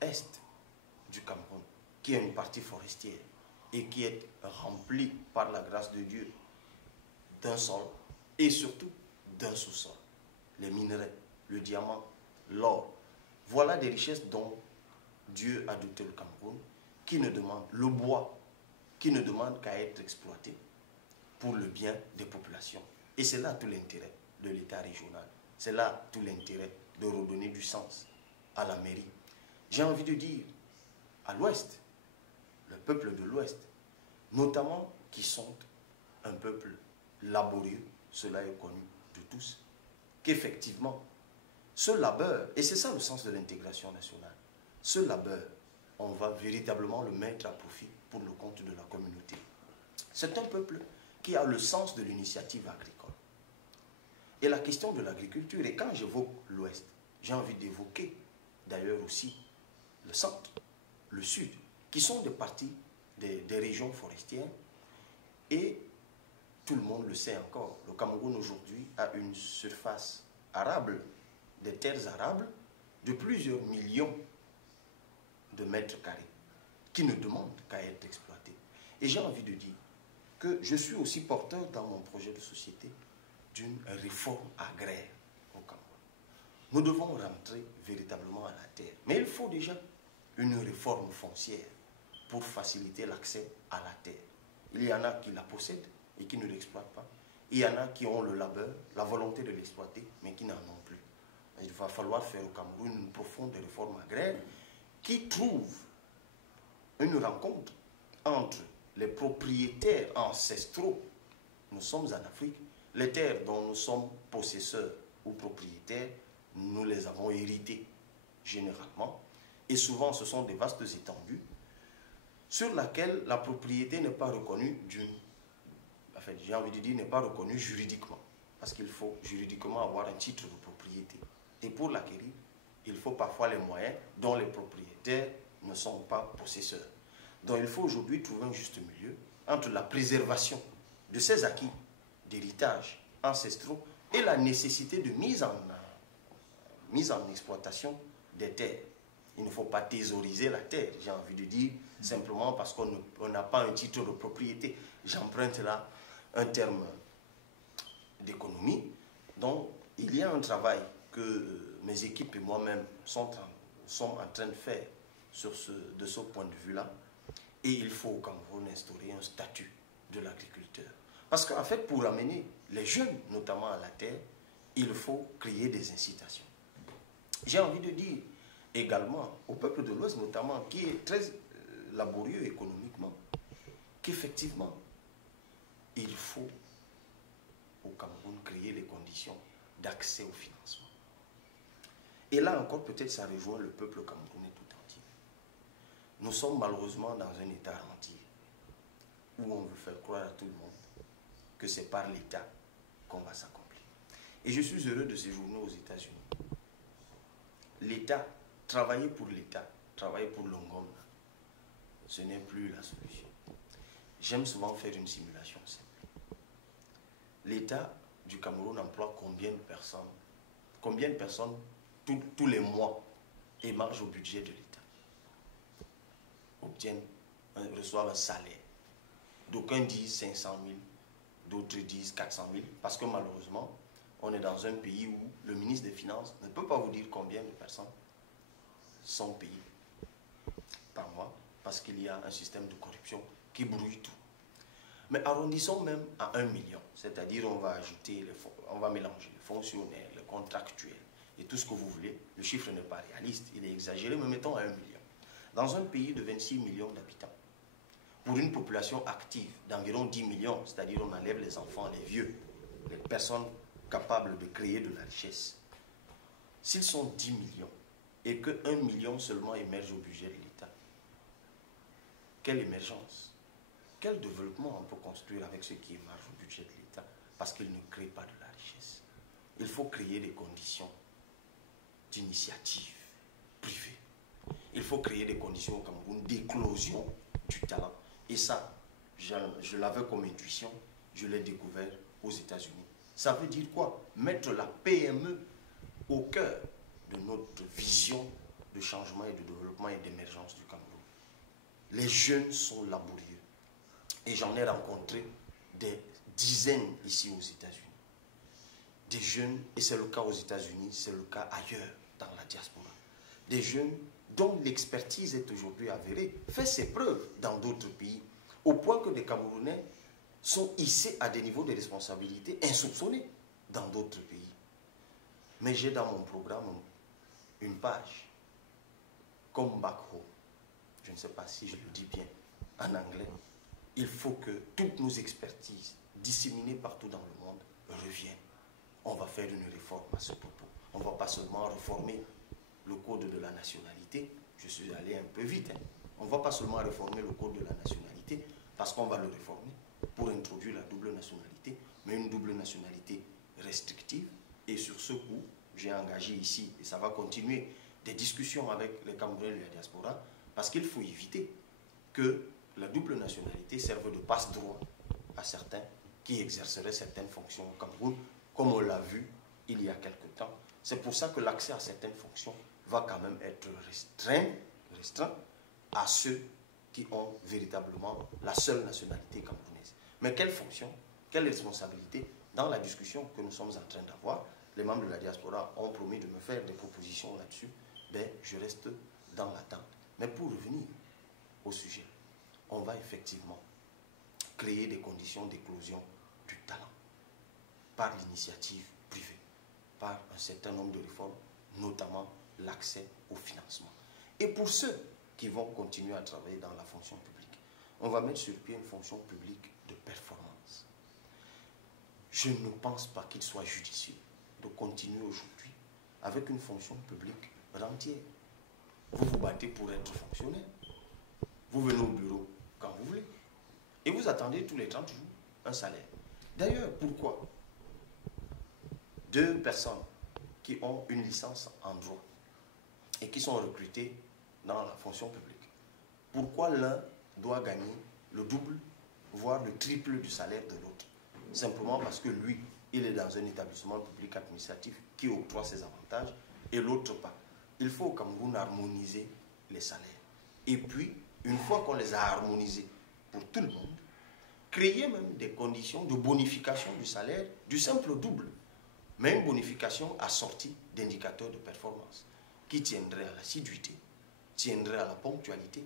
est du Cameroun, qui est une partie forestière et qui est remplie par la grâce de Dieu d'un sol et surtout d'un sous-sol. Les minerais, le diamant, l'or. Voilà des richesses dont Dieu a doté le Cameroun, qui ne demande le bois, qui ne demande qu'à être exploité pour le bien des populations. Et c'est là tout l'intérêt de l'État régional. C'est là tout l'intérêt de redonner du sens à la mairie. J'ai envie de dire à l'Ouest, le peuple de l'Ouest, notamment qui sont un peuple laborieux, cela est connu de tous, qu'effectivement, ce labeur, et c'est ça le sens de l'intégration nationale, ce labeur, on va véritablement le mettre à profit pour le compte de la communauté. C'est un peuple qui a le sens de l'initiative agricole. Et la question de l'agriculture, et quand j'évoque l'Ouest, j'ai envie d'évoquer d'ailleurs aussi le centre, le sud, qui sont des parties des régions forestières. Et tout le monde le sait encore, le Cameroun aujourd'hui a une surface arable, des terres arables, de plusieurs millions de mètres carrés, qui ne demandent qu'à être exploitées. Et j'ai envie de dire que je suis aussi porteur dans mon projet de société d'une réforme agraire au Cameroun. Nous devons rentrer véritablement à la terre. Mais il faut déjà une réforme foncière pour faciliter l'accès à la terre. Il y en a qui la possèdent et qui ne l'exploitent pas. Il y en a qui ont le labeur, la volonté de l'exploiter, mais qui n'en ont plus. Il va falloir faire au Cameroun une profonde réforme agraire qui trouve une rencontre entre les propriétaires ancestraux. Nous sommes en Afrique. Les terres dont nous sommes possesseurs ou propriétaires, nous les avons héritées généralement. Et souvent, ce sont des vastes étendues sur lesquelles la propriété n'est pas reconnue j'ai envie de dire, n'est pas reconnue juridiquement. Parce qu'il faut juridiquement avoir un titre de propriété. Et pour l'acquérir, il faut parfois les moyens dont les propriétaires ne sont pas possesseurs. Donc il faut aujourd'hui trouver un juste milieu entre la préservation de ces acquis d'héritage ancestraux et la nécessité de mise en mise en exploitation des terres. Il ne faut pas thésauriser la terre, j'ai envie de dire, simplement parce qu'on n'a pas un titre de propriété. J'emprunte là un terme d'économie. Donc, il y a un travail que mes équipes et moi-même sont en train de faire de ce point de vue-là. Et il faut au Cameroun instaurer un statut de l'agriculteur. Parce qu'en fait, pour amener les jeunes, notamment à la terre, il faut créer des incitations. J'ai envie de dire également au peuple de l'Ouest, notamment, qui est très laborieux économiquement, qu'effectivement, il faut au Cameroun créer les conditions d'accès au financement. Et là encore, peut-être ça rejoint le peuple camerounais tout entier. Nous sommes malheureusement dans un état rentier où on veut faire croire à tout le monde que c'est par l'État qu'on va s'accomplir. Et je suis heureux de séjourner aux États-Unis. L'État, travailler pour l'État, travailler pour l'Ongom, ce n'est plus la solution. J'aime souvent faire une simulation simple. L'État du Cameroun emploie combien de personnes tous les mois émargent au budget de l'État, reçoivent un salaire. D'aucuns disent 500 000, d'autres disent 400 000, parce que malheureusement, on est dans un pays où le ministre des Finances ne peut pas vous dire combien de personnes sont payées par mois, parce qu'il y a un système de corruption qui brouille tout. Mais arrondissons même à 1 million, c'est-à-dire on va ajouter, on va mélanger les fonctionnaires, les contractuels et tout ce que vous voulez. Le chiffre n'est pas réaliste, il est exagéré, mais mettons à 1 million. Dans un pays de 26 millions d'habitants, pour une population active d'environ 10 millions, c'est-à-dire on enlève les enfants, les vieux, les personnes capables de créer de la richesse, s'ils sont 10 millions et que 1 million seulement émerge au budget de l'État, quelle émergence? Quel développement on peut construire avec ce qui émerge au budget de l'État? Parce qu'il ne crée pas de la richesse. Il faut créer des conditions d'initiative privée. Il faut créer des conditions au Cameroun d'éclosion du talent. Et ça, je l'avais comme intuition, je l'ai découvert aux États-Unis. Ça veut dire quoi? Mettre la PME au cœur de notre vision de changement et de développement et d'émergence du Cameroun. Les jeunes sont laborieux. Et j'en ai rencontré des dizaines ici aux États-Unis. Des jeunes, et c'est le cas aux États-Unis, c'est le cas ailleurs dans la diaspora. Des jeunes dont l'expertise est aujourd'hui avérée, fait ses preuves dans d'autres pays, au point que des Camerounais sont hissés à des niveaux de responsabilité insoupçonnés dans d'autres pays. Mais j'ai dans mon programme une page, comme back home. Je ne sais pas si je le dis bien en anglais. Il faut que toutes nos expertises disséminées partout dans le monde reviennent. On va faire une réforme à ce propos. On ne va pas seulement réformer le code de la nationalité. Je suis allé un peu vite. On ne va pas seulement réformer le code de la nationalité parce qu'on va le réformer pour introduire la double nationalité, mais une double nationalité restrictive. Et sur ce coup, j'ai engagé ici, et ça va continuer, des discussions avec les Camerounais de la diaspora, parce qu'il faut éviter que la double nationalité serve de passe-droit à certains qui exerceraient certaines fonctions au Cameroun, comme on l'a vu il y a quelque temps. C'est pour ça que l'accès à certaines fonctions va quand même être restreint à ceux qui ont véritablement la seule nationalité camerounaise. Mais quelle fonction, quelle responsabilité? Dans la discussion que nous sommes en train d'avoir, les membres de la diaspora ont promis de me faire des propositions là-dessus. Ben, je reste dans l'attente. Mais pour revenir au sujet, on va effectivement créer des conditions d'éclosion du talent par l'initiative privée, par un certain nombre de réformes, notamment l'accès au financement. Et pour ceux qui vont continuer à travailler dans la fonction publique, on va mettre sur pied une fonction publique de performance. Je ne pense pas qu'il soit judicieux de continuer aujourd'hui avec une fonction publique rentière. Vous vous battez pour être fonctionnaire. Vous venez au bureau quand vous voulez. Et vous attendez tous les 30 jours un salaire. D'ailleurs, pourquoi 2 personnes qui ont une licence en droit et qui sont recrutées dans la fonction publique, pourquoi l'un doit gagner le double, voire le triple du salaire de l'autre? Simplement parce que lui, il est dans un établissement public administratif qui octroie ses avantages et l'autre pas. Il faut au Cameroun harmoniser les salaires. Et puis, une fois qu'on les a harmonisés pour tout le monde, créer même des conditions de bonification du salaire du simple au double, mais une bonification assortie d'indicateurs de performance qui tiendraient à l'assiduité, tiendraient à la ponctualité,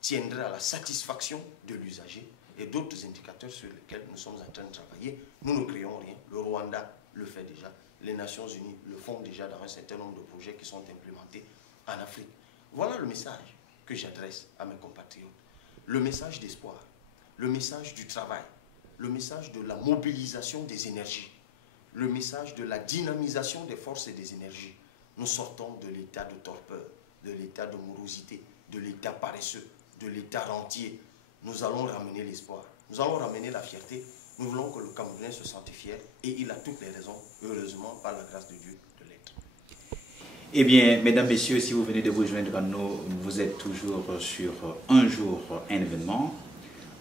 tiendraient à la satisfaction de l'usager et d'autres indicateurs sur lesquels nous sommes en train de travailler. Nous ne créons rien, le Rwanda le fait déjà, les Nations Unies le font déjà dans un certain nombre de projets qui sont implémentés en Afrique. Voilà le message que j'adresse à mes compatriotes, le message d'espoir, le message du travail, le message de la mobilisation des énergies, le message de la dynamisation des forces et des énergies. Nous sortons de l'état de torpeur, de l'état de morosité, de l'état paresseux, de l'état rentier. Nous allons ramener l'espoir, nous allons ramener la fierté. Nous voulons que le Camerounais se sente fier et il a toutes les raisons, heureusement, par la grâce de Dieu, de l'être. Eh bien, mesdames, messieurs, si vous venez de vous joindre à nous, vous êtes toujours sur Un jour, un événement.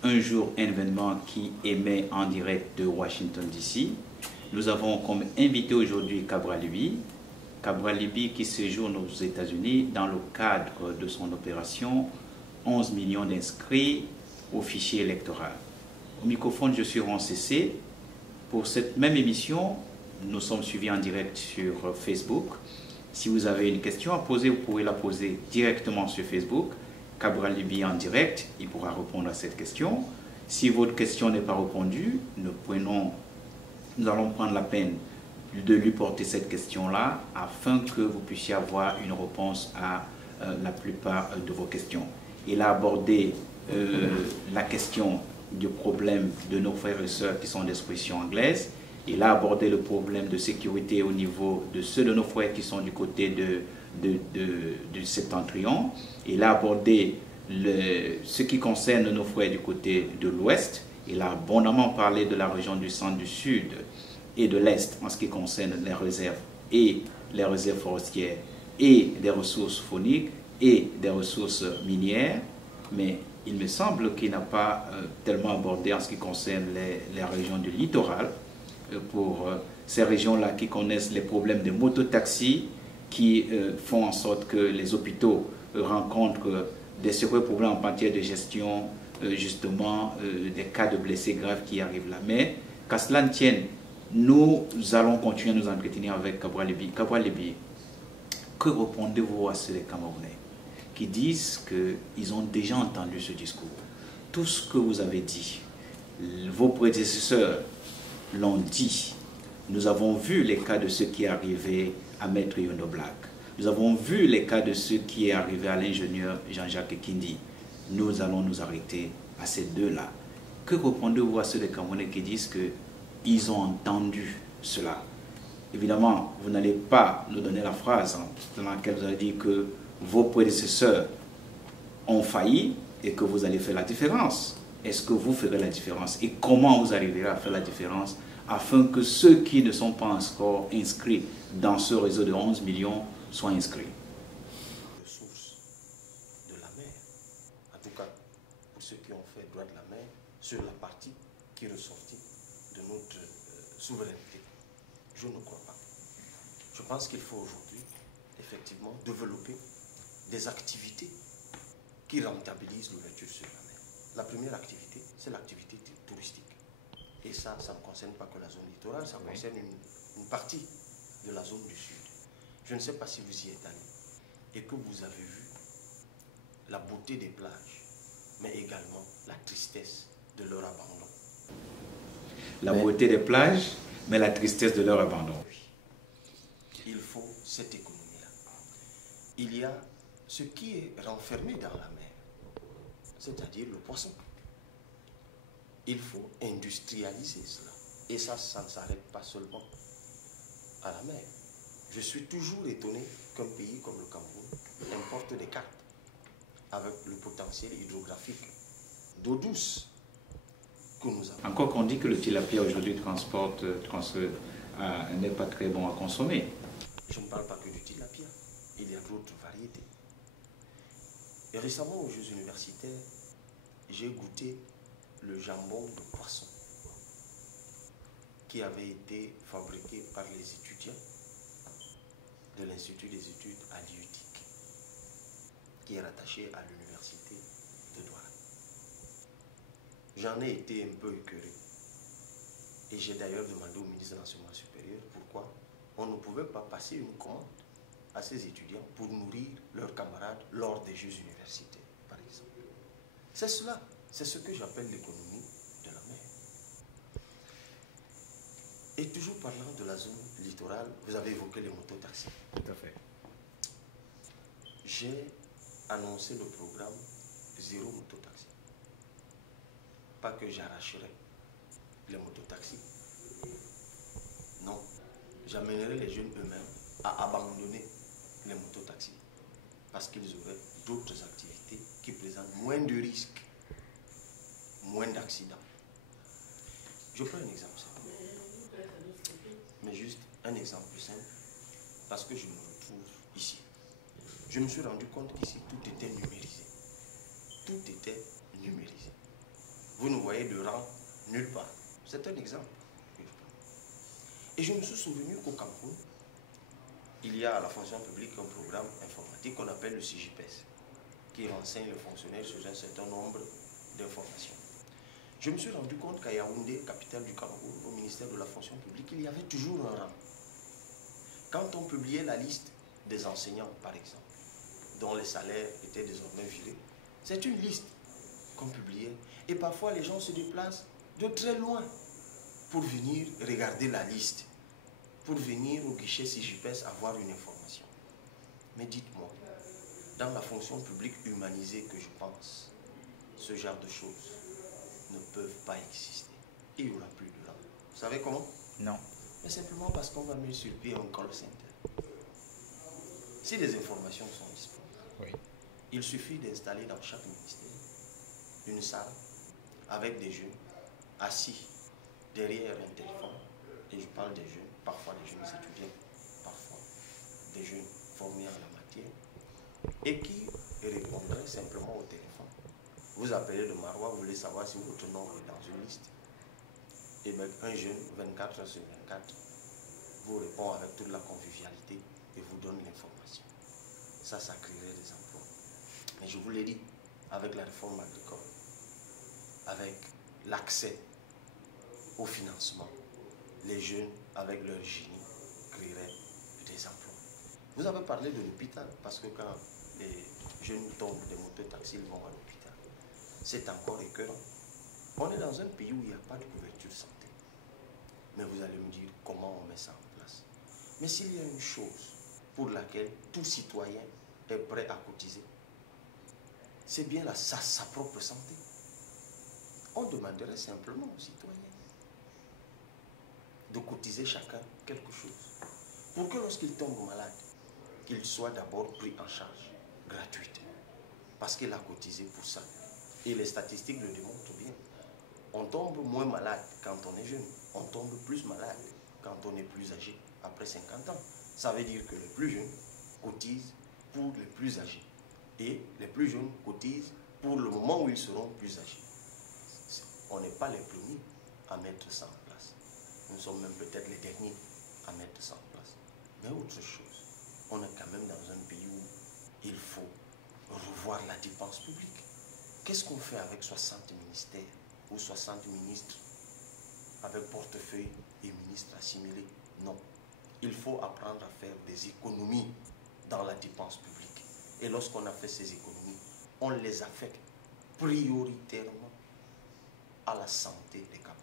Un jour, un événement qui émet en direct de Washington, D.C. Nous avons comme invité aujourd'hui Cabral Liby. Cabral Liby qui séjourne aux États-Unis dans le cadre de son opération 11 millions d'inscrits au fichier électoral. Au microphone, je suis Roncessé. Pour cette même émission, nous sommes suivis en direct sur Facebook. Si vous avez une question à poser, vous pouvez la poser directement sur Facebook. Cabral Liby en direct, il pourra répondre à cette question. Si votre question n'est pas répondue, nous allons prendre la peine de lui porter cette question-là afin que vous puissiez avoir une réponse à la plupart de vos questions. Il a abordé la question du problème de nos frères et sœurs qui sont d'expression anglaise. Il a abordé le problème de sécurité au niveau de ceux de nos frères qui sont du côté du septentrion. Il a abordé ce qui concerne nos frères du côté de l'ouest. Il a abondamment parlé de la région du centre, du sud et de l'est en ce qui concerne les réserves et les réserves forestières et des ressources fauniques et des ressources minières. Mais il me semble qu'il n'a pas tellement abordé en ce qui concerne les régions du littoral, pour ces régions-là qui connaissent les problèmes de mototaxis, qui font en sorte que les hôpitaux rencontrent des sérieux problèmes en matière de gestion, justement, des cas de blessés graves qui arrivent là. Mais qu'à cela ne tienne, nous allons continuer à nous entretenir avec Cabral Liby. Cabral Liby, que répondez-vous à ces Camerounais qui disent qu'ils ont déjà entendu ce discours? Tout ce que vous avez dit, vos prédécesseurs l'ont dit. Nous avons vu les cas de ceux qui arrivaient à Maître Yondo Black. Nous avons vu les cas de ceux qui est arrivé à l'ingénieur Jean-Jacques Kindi. Nous allons nous arrêter à ces deux-là. Que répondez-vous à ceux des Camerounais qui disent qu'ils ont entendu cela? Évidemment, vous n'allez pas nous donner la phrase dans laquelle vous avez dit que vos prédécesseurs ont failli et que vous allez faire la différence. Est-ce que vous ferez la différence? Et comment vous arriverez à faire la différence afin que ceux qui ne sont pas encore inscrits dans ce réseau de 11 millions soient inscrits? Ressources de la mer, en tout cas pour ceux qui ont fait droit de la mer, sur la partie qui est ressortie de notre souveraineté. Je ne crois pas. Je pense qu'il faut aujourd'hui effectivement développer des activités qui rentabilisent l'ouverture sur la mer. La première activité, c'est l'activité touristique. Et ça ne concerne pas que la zone littorale, ça concerne une partie de la zone du sud. Je ne sais pas si vous y êtes allé et que vous avez vu la beauté des plages, mais également la tristesse de leur abandon. La beauté des plages, mais la tristesse de leur abandon. Oui. Il faut cette économie-là. Il y a ce qui est renfermé dans la mer, c'est-à-dire le poisson. Il faut industrialiser cela. Et ça ne s'arrête pas seulement à la mer. Je suis toujours étonné qu'un pays comme le Cameroun importe des cartes avec le potentiel hydrographique d'eau douce que nous avons. Encore qu'on dit que le tilapia aujourd'hui n'est pas très bon à consommer. Je ne parle pas que du tilapia, il y a d'autres variétés. Et récemment aux Jeux universitaires, j'ai goûté le jambon de poisson qui avait été fabriqué par les étudiants de l'Institut des études halieutiques, qui est rattaché à l'université de Douala. J'en ai été un peu écœuré. Et j'ai d'ailleurs demandé au ministre de l'Enseignement supérieur pourquoi on ne pouvait pas passer une commande à ces étudiants pour nourrir leurs camarades lors des Jeux universitaires, par exemple. C'est cela, c'est ce que j'appelle l'économie de la mer. Et toujours parlant de la zone littorale, vous avez évoqué les mototaxis. Tout à fait. J'ai annoncé le programme Zéro mototaxi. Pas que j'arracherai les mototaxis. Non, j'amènerai les jeunes eux-mêmes à abandonner les mototaxis parce qu'ils auraient d'autres activités qui présentent moins de risques, moins d'accidents. Je prends un exemple simple. Mais juste un exemple simple parce que je me retrouve ici. Je me suis rendu compte qu'ici tout était numérisé. Tout était numérisé. Vous ne voyez de rang nulle part. C'est un exemple. Et je me suis souvenu qu'au Cameroun, il y a à la fonction publique un programme informatique qu'on appelle le CJPS, qui renseigne les fonctionnaires sur un certain nombre d'informations. Je me suis rendu compte qu'à Yaoundé, capitale du Cameroun, au ministère de la fonction publique, il y avait toujours un rang. Quand on publiait la liste des enseignants, par exemple, dont les salaires étaient désormais virés, c'est une liste qu'on publiait. Et parfois, les gens se déplacent de très loin pour venir regarder la liste, pour venir au guichet CJPS avoir une information. Mais dites-moi, dans la fonction publique humanisée que je pense, ce genre de choses ne peuvent pas exister. Il n'y aura plus de rang. Vous savez comment? Non. Mais simplement parce qu'on va mettre sur pied un call center. Si les informations sont disponibles, Oui. il suffit d'installer dans chaque ministère une salle avec des jeunes assis derrière un téléphone. Et je parle des jeunes, parfois des jeunes étudiants, parfois des jeunes formés en la matière, et qui répondraient simplement au téléphone. Vous appelez de Marois, vous voulez savoir si votre nom est dans une liste. Et bien, un jeune, 24 heures sur 24, vous répond avec toute la convivialité et vous donne l'information. Ça créerait des emplois. Mais je vous l'ai dit, avec la réforme agricole, avec l'accès au financement, les jeunes, avec leur génie, créeraient des emplois. Vous avez parlé de l'hôpital, parce que quand les jeunes tombent des mototaxis, ils vont à l'hôpital. C'est encore écœurant. On est dans un pays où il n'y a pas de couverture santé. Mais vous allez me dire comment on met ça en place. Mais s'il y a une chose pour laquelle tout citoyen est prêt à cotiser, c'est bien sa propre santé. On demanderait simplement aux citoyens de cotiser chacun quelque chose pour que lorsqu'il tombe malade, qu'il soit d'abord pris en charge gratuitement parce qu'il a cotisé pour ça. Et les statistiques le démontrent bien. On tombe moins malade quand on est jeune, on tombe plus malade quand on est plus âgé, après 50 ans. Ça veut dire que les plus jeunes cotisent pour les plus âgés et les plus jeunes cotisent pour le moment où ils seront plus âgés. On n'est pas les premiers à mettre ça en place. Nous sommes même peut-être les derniers à mettre ça en place. Mais autre chose, on est quand même dans un pays où il faut revoir la dépense publique. Qu'est-ce qu'on fait avec 60 ministères ou 60 ministres avec portefeuille et ministres assimilés? Non. Il faut apprendre à faire des économies dans la dépense publique. Et lorsqu'on a fait ces économies, on les affecte prioritairement à la santé des Camerounais.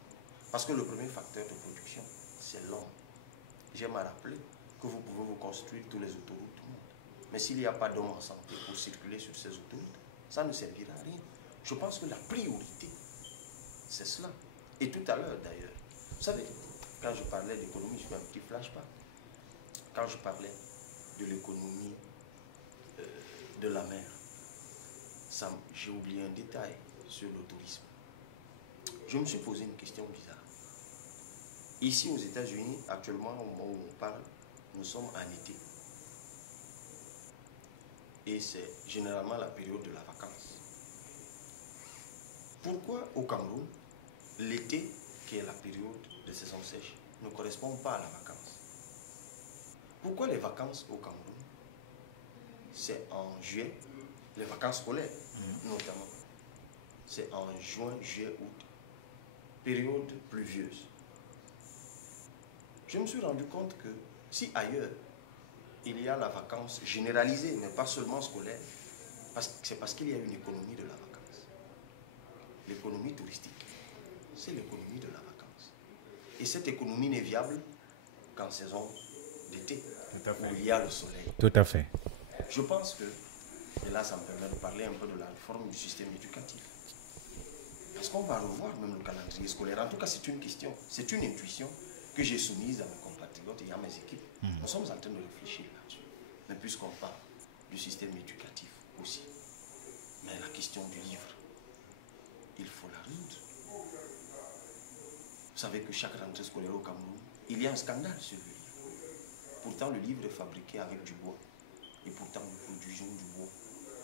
Parce que le premier facteur de production, c'est l'homme. J'aime à rappeler que vous pouvez vous construire tous les autoroutes du monde. Mais s'il n'y a pas d'homme en santé pour circuler sur ces autoroutes, ça ne servira à rien. Je pense que la priorité, c'est cela. Et tout à l'heure d'ailleurs, vous savez, quand je parlais d'économie, je fais un petit flashback. Quand je parlais de l'économie de la mer, j'ai oublié un détail sur le tourisme. Je me suis posé une question bizarre. Ici aux États-Unis, actuellement, au moment où on parle, nous sommes en été. Et c'est généralement la période de la vacance. Pourquoi au Cameroun, l'été, qui est la période de saison sèche, ne correspond pas à la vacance? Pourquoi les vacances au Cameroun? C'est en juillet, les vacances scolaires notamment. C'est en juin, juillet, août. Période pluvieuse. Je me suis rendu compte que si ailleurs, il y a la vacance généralisée, mais pas seulement scolaire, c'est parce qu'il y a une économie de la vacance. L'économie touristique, c'est l'économie de la vacance. Et cette économie n'est viable qu'en saison d'été, où il y a le soleil. Tout à fait. Je pense que, et là ça me permet de parler un peu de la réforme du système éducatif, parce qu'on va revoir même le calendrier scolaire. En tout cas, c'est une question, c'est une intuition que j'ai soumise à mes compatriotes et à mes équipes. Nous sommes en train de réfléchir là-dessus. Mais puisqu'on parle du système éducatif aussi, mais la question du livre, il faut la résoudre. Vous savez que chaque rentrée scolaire au Cameroun, il y a un scandale sur le livre. Pourtant, le livre est fabriqué avec du bois. Et pourtant, nous produisons du bois.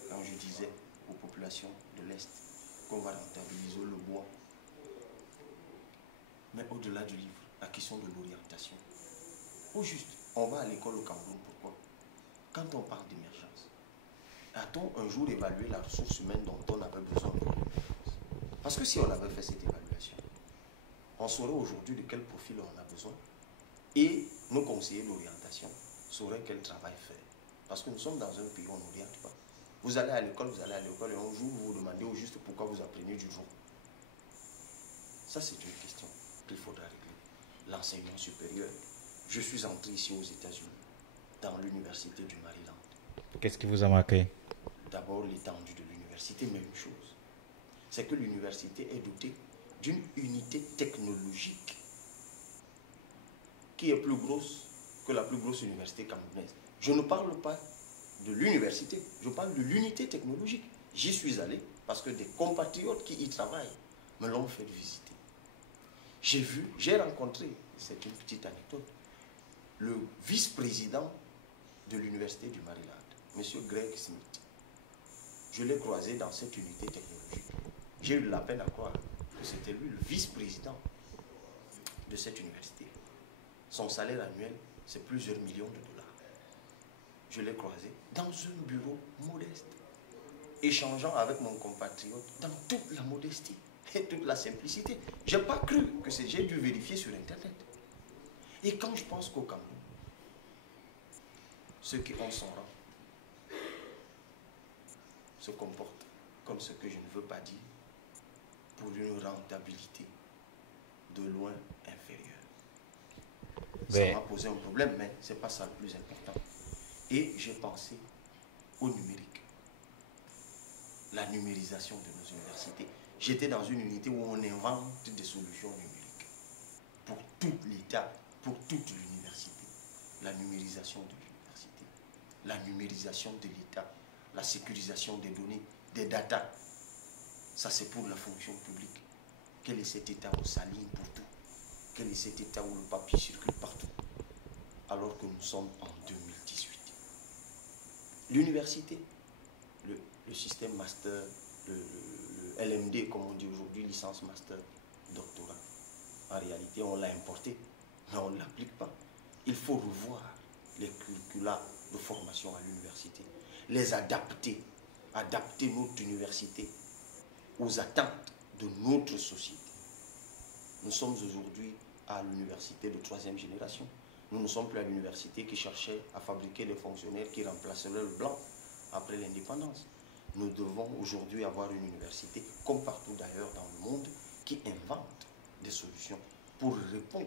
Quand je disais aux populations de l'Est qu'on va rentabiliser le bois. Mais au-delà du livre, la question de l'orientation. Au juste, on va à l'école au Cameroun, pourquoi? Quand on parle d'émergence, a-t-on un jour évalué la ressource humaine dont on avait besoin pour l'émergence? Parce que si on avait fait cette évaluation, on saurait aujourd'hui de quel profil on a besoin et nos conseillers d'orientation sauraient quel travail faire. Parce que nous sommes dans un pays où on n'oriente pas. Vous allez à l'école et un jour vous vous demandez au juste pourquoi vous apprenez du droit. Ça, c'est une question qu'il faudra régler. L'enseignement supérieur. Je suis entré ici aux États-Unis, dans l'université du Maryland. Qu'est-ce qui vous a marqué? D'abord, l'étendue de l'université, mais une chose, c'est que l'université est dotée d'une unité technologique qui est plus grosse que la plus grosse université camerounaise. Je ne parle pas de l'université, je parle de l'unité technologique. J'y suis allé parce que des compatriotes qui y travaillent me l'ont fait visiter. J'ai rencontré, c'est une petite anecdote, le vice-président de l'université du Maryland, M. Greg Smith. Je l'ai croisé dans cette unité technologique. J'ai eu la peine à croire que c'était lui le vice-président de cette université. Son salaire annuel, c'est plusieurs millions de dollars. Je l'ai croisé dans un bureau modeste, échangeant avec mon compatriote dans toute la modestie et toute la simplicité. Je n'ai pas cru que j'ai dû vérifier sur Internet. Et quand je pense qu'au Cameroun, ceux qui ont son rang se comportent comme ce que je ne veux pas dire, pour une rentabilité de loin inférieure. Ça m'a posé un problème, mais ce n'est pas ça le plus important. Et j'ai pensé au numérique, la numérisation de nos universités. J'étais dans une unité où on invente des solutions numériques pour tout l'État, pour toute l'université. La numérisation de l'université, la numérisation de l'État, la sécurisation des données, des datas. Ça, c'est pour la fonction publique. Quel est cet État où ça ligne pour tout? Quel est cet État où le papier circule partout? Alors que nous sommes en 2018. L'université, le système master, le LMD, comme on dit aujourd'hui, licence master, doctorat. En réalité, on l'a importé, mais on ne l'applique pas. Il faut revoir les curricula de formation à l'université, les adapter notre université aux attentes de notre société. Nous sommes aujourd'hui à l'université de 3e génération. Nous ne sommes plus à l'université qui cherchait à fabriquer des fonctionnaires qui remplaceraient le blanc après l'indépendance. Nous devons aujourd'hui avoir une université, comme partout d'ailleurs dans le monde, qui invente des solutions pour répondre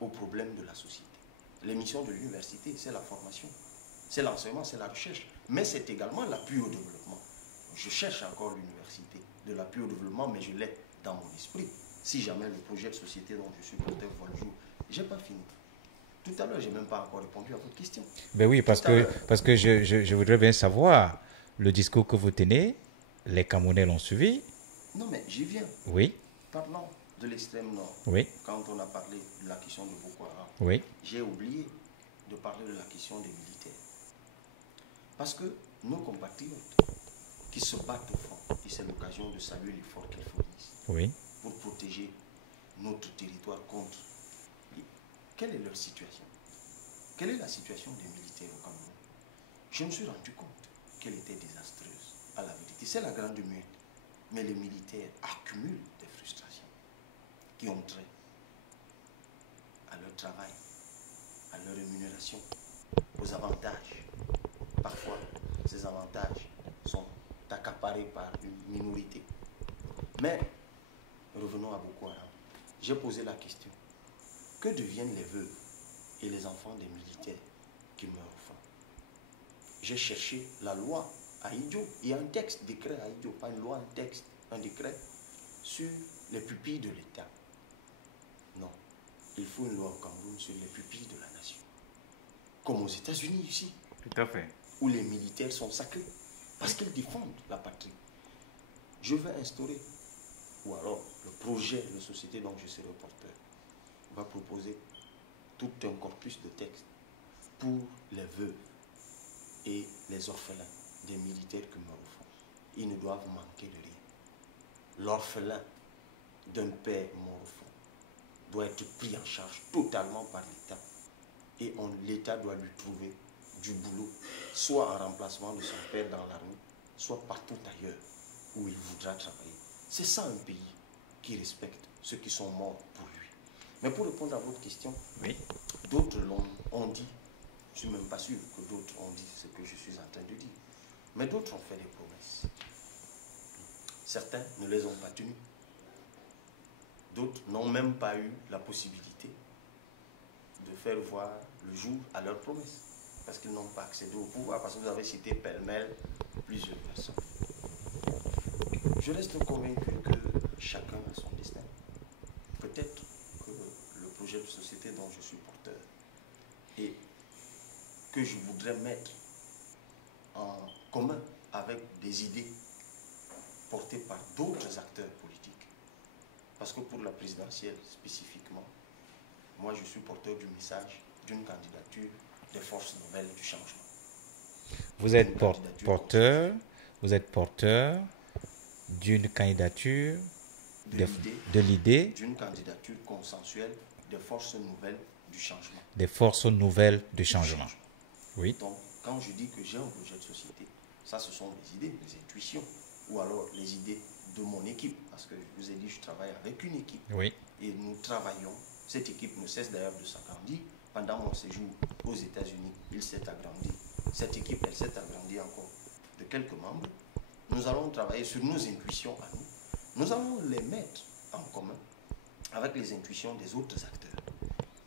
aux problèmes de la société. Les missions de l'université, c'est la formation, c'est l'enseignement, c'est la recherche, mais c'est également l'appui au développement. Je cherche encore l'université de l'appui au développement, mais je l'ai dans mon esprit. Si jamais le projet de société dont je suis porteur voit le jour, je n'ai pas fini. Tout à l'heure, je n'ai même pas encore répondu à votre question. Ben oui, parce que je voudrais bien savoir, le discours que vous tenez, les Camerounais l'ont suivi. Non, mais j'y viens. Oui. Parlons de l'extrême nord. Oui. Quand on a parlé de la question de Boko Haram, oui. J'ai oublié de parler de la question des militaires. Parce que nos compatriotes qui se battent au front, et c'est l'occasion de saluer l'effort qu'ils fournissent Oui. pour protéger notre territoire contre. Quelle est leur situation? quelle est la situation des militaires au Cameroun? Je me suis rendu compte qu'elle était désastreuse, à la vérité. C'est la grande muette. Mais les militaires accumulent des frustrations qui ont trait à leur travail, à leur rémunération, aux avantages. Parfois, ces avantages sont accaparés par une minorité. Mais, revenons à Boko Haram. J'ai posé la question. Que deviennent les veuves et les enfants des militaires qui meurent au front? J'ai cherché la loi à Idjo. Il y a un texte, décret à Idjo, pas une loi, un texte, un décret sur les pupilles de l'État. Non, il faut une loi au Cameroun sur les pupilles de la nation. Comme aux États-Unis ici. Tout à fait. Où les militaires sont sacrés parce qu'ils défendent la patrie. Je vais instaurer, ou alors le projet de société dont je serai porteur va proposer tout un corpus de textes pour les veuves et les orphelins des militaires qui meurent au fond. Ils ne doivent manquer de rien. L'orphelin d'un père mort au fond doit être pris en charge totalement par l'État. Et l'État doit lui trouver du boulot, soit en remplacement de son père dans l'armée, soit partout ailleurs où il voudra travailler. C'est ça un pays qui respecte ceux qui sont morts pour lui. Mais pour répondre à votre question, oui, d'autres ont dit, je ne suis même pas sûr que d'autres ont dit ce que je suis en train de dire, mais d'autres ont fait des promesses. Certains ne les ont pas tenues. D'autres n'ont même pas eu la possibilité de faire voir le jour à leurs promesses. Parce qu'ils n'ont pas accédé au pouvoir, parce que vous avez cité pêle-mêle plusieurs personnes. Je reste convaincu que chacun a son destin. Peut-être que le projet de société dont je suis porteur et que je voudrais mettre en commun avec des idées portées par d'autres acteurs politiques. Parce que pour la présidentielle spécifiquement, moi je suis porteur du message d'une candidature des forces nouvelles du changement. Vous êtes porteur d'une candidature de l'idée d'une candidature consensuelle des forces nouvelles du changement. Des forces nouvelles du changement. Oui. Donc, quand je dis que j'ai un projet de société, ça ce sont mes idées, mes intuitions, ou alors les idées de mon équipe, parce que je vous ai dit, je travaille avec une équipe. Oui. Et nous travaillons. Cette équipe ne cesse d'ailleurs de s'agrandir. Pendant mon séjour aux États-Unis, il s'est agrandi. Cette équipe, elle s'est agrandie encore de quelques membres. Nous allons travailler sur nos intuitions à nous. Nous allons les mettre en commun avec les intuitions des autres acteurs.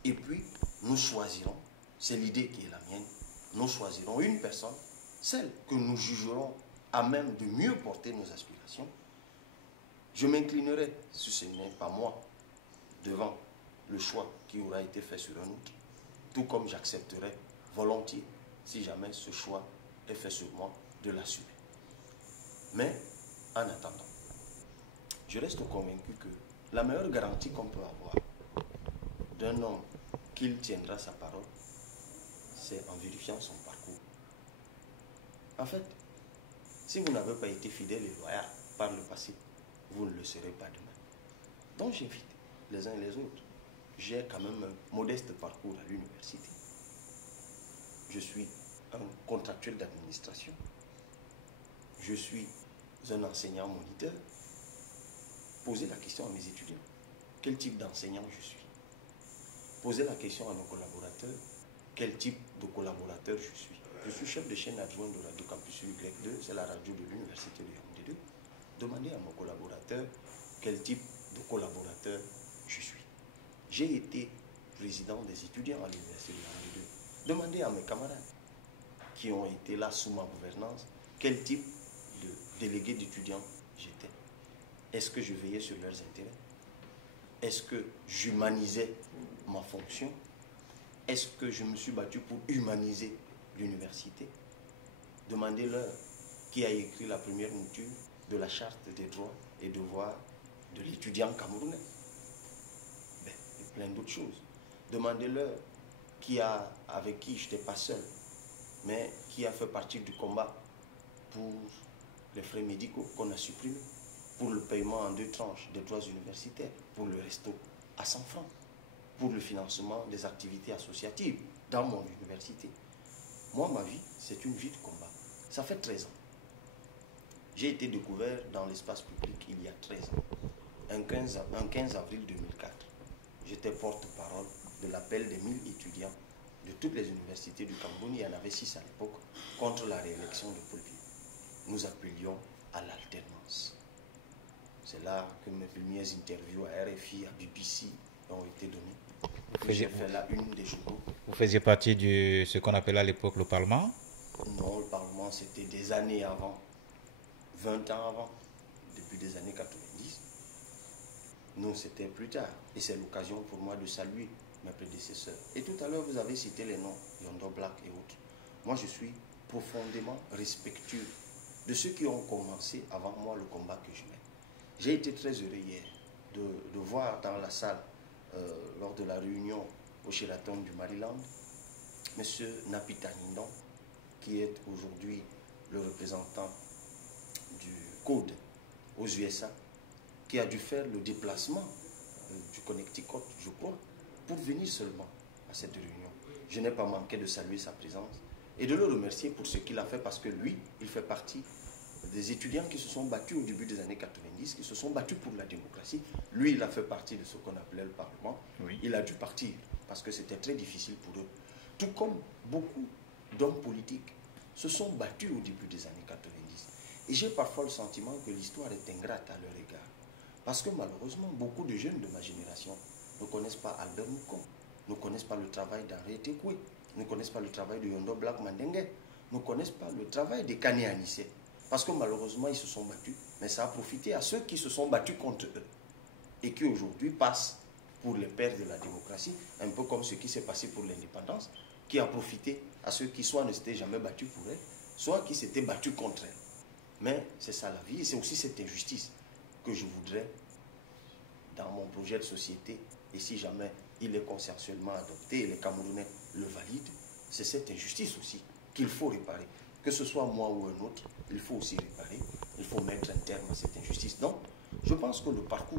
Et puis, nous choisirons, c'est l'idée qui est la mienne, nous choisirons une personne, celle que nous jugerons à même de mieux porter nos aspirations. Je m'inclinerai, si ce n'est pas moi, devant le choix qui aura été fait sur un autre, tout comme j'accepterai volontiers, si jamais ce choix est fait sur moi, de l'assumer. Mais, en attendant, je reste convaincu que la meilleure garantie qu'on peut avoir d'un homme qu'il tiendra sa parole, c'est en vérifiant son parcours. En fait, si vous n'avez pas été fidèle et loyal par le passé, vous ne le serez pas demain. Donc j'invite les uns et les autres. J'ai quand même un modeste parcours à l'université. Je suis un contractuel d'administration. Je suis un enseignant moniteur. Posez la question à mes étudiants. Quel type d'enseignant je suis? Posez la question à nos collaborateurs. Quel type de collaborateur je suis? Je suis chef de chaîne adjoint de Radio Campus Y2, c'est la radio de l'université de Yaoundé 2. Demandez à nos collaborateurs quel type de collaborateur je suis. J'ai été président des étudiants à l'université de Yaoundé 2. Demandez à mes camarades qui ont été là sous ma gouvernance quel type de délégué d'étudiants j'étais. Est-ce que je veillais sur leurs intérêts? Est-ce que j'humanisais ma fonction? Est-ce que je me suis battu pour humaniser l'université? Demandez-leur qui a écrit la première mouture de la charte des droits et devoirs de l'étudiant camerounais. Et plein d'autres choses. Demandez-leur avec qui je n'étais pas seul, mais qui a fait partie du combat pour les frais médicaux qu'on a supprimés, pour le paiement en 2 tranches des droits universitaires, pour le resto à 100 francs, pour le financement des activités associatives dans mon université. Moi, ma vie, c'est une vie de combat. Ça fait 13 ans. J'ai été découvert dans l'espace public il y a 13 ans. Un 15 avril 2004, j'étais porte-parole de l'appel des 1000 étudiants de toutes les universités du Cameroun. Il y en avait 6 à l'époque, contre la réélection de Paul Biya. Nous appelions à l'alternance. C'est là que mes premières interviews à RFI, à BBC ont été données. J'ai fait la une des journaux. Vous faisiez partie de ce qu'on appelait à l'époque le Parlement? Non, le Parlement, c'était des années avant, 20 ans avant, depuis des années 90. Nous, c'était plus tard. Et c'est l'occasion pour moi de saluer mes prédécesseurs. Et tout à l'heure, vous avez cité les noms, Yondo Black et autres. Moi, je suis profondément respectueux de ceux qui ont commencé avant moi le combat que je mène. J'ai été très heureux hier de voir dans la salle, lors de la réunion au Sheraton du Maryland, M. Napita Nindon, qui est aujourd'hui le représentant du Code aux USA, qui a dû faire le déplacement du Connecticut, je crois, pour venir seulement à cette réunion. Je n'ai pas manqué de saluer sa présence et de le remercier pour ce qu'il a fait, parce que lui, il fait partie des étudiants qui se sont battus au début des années 90, qui se sont battus pour la démocratie. Lui, il a fait partie de ce qu'on appelait le Parlement. Oui. Il a dû partir parce que c'était très difficile pour eux. Tout comme beaucoup d'hommes politiques se sont battus au début des années 90. Et j'ai parfois le sentiment que l'histoire est ingrate à leur égard. Parce que malheureusement, beaucoup de jeunes de ma génération ne connaissent pas Albert Moukon, ne connaissent pas le travail d'Henri Tekoué, ne connaissent pas le travail de Yondo Black Mandenge, ne connaissent pas le travail de Kane Anissé. Parce que malheureusement, ils se sont battus, mais ça a profité à ceux qui se sont battus contre eux et qui aujourd'hui passent pour les pères de la démocratie, un peu comme ce qui s'est passé pour l'indépendance, qui a profité à ceux qui soit ne s'étaient jamais battus pour elle, soit qui s'étaient battus contre elle. Mais c'est ça la vie, et c'est aussi cette injustice que je voudrais, dans mon projet de société, et si jamais il est consensuellement adopté et les Camerounais le valident, c'est cette injustice aussi qu'il faut réparer. Que ce soit moi ou un autre, il faut aussi réparer, il faut mettre un terme à cette injustice. Donc, je pense que le parcours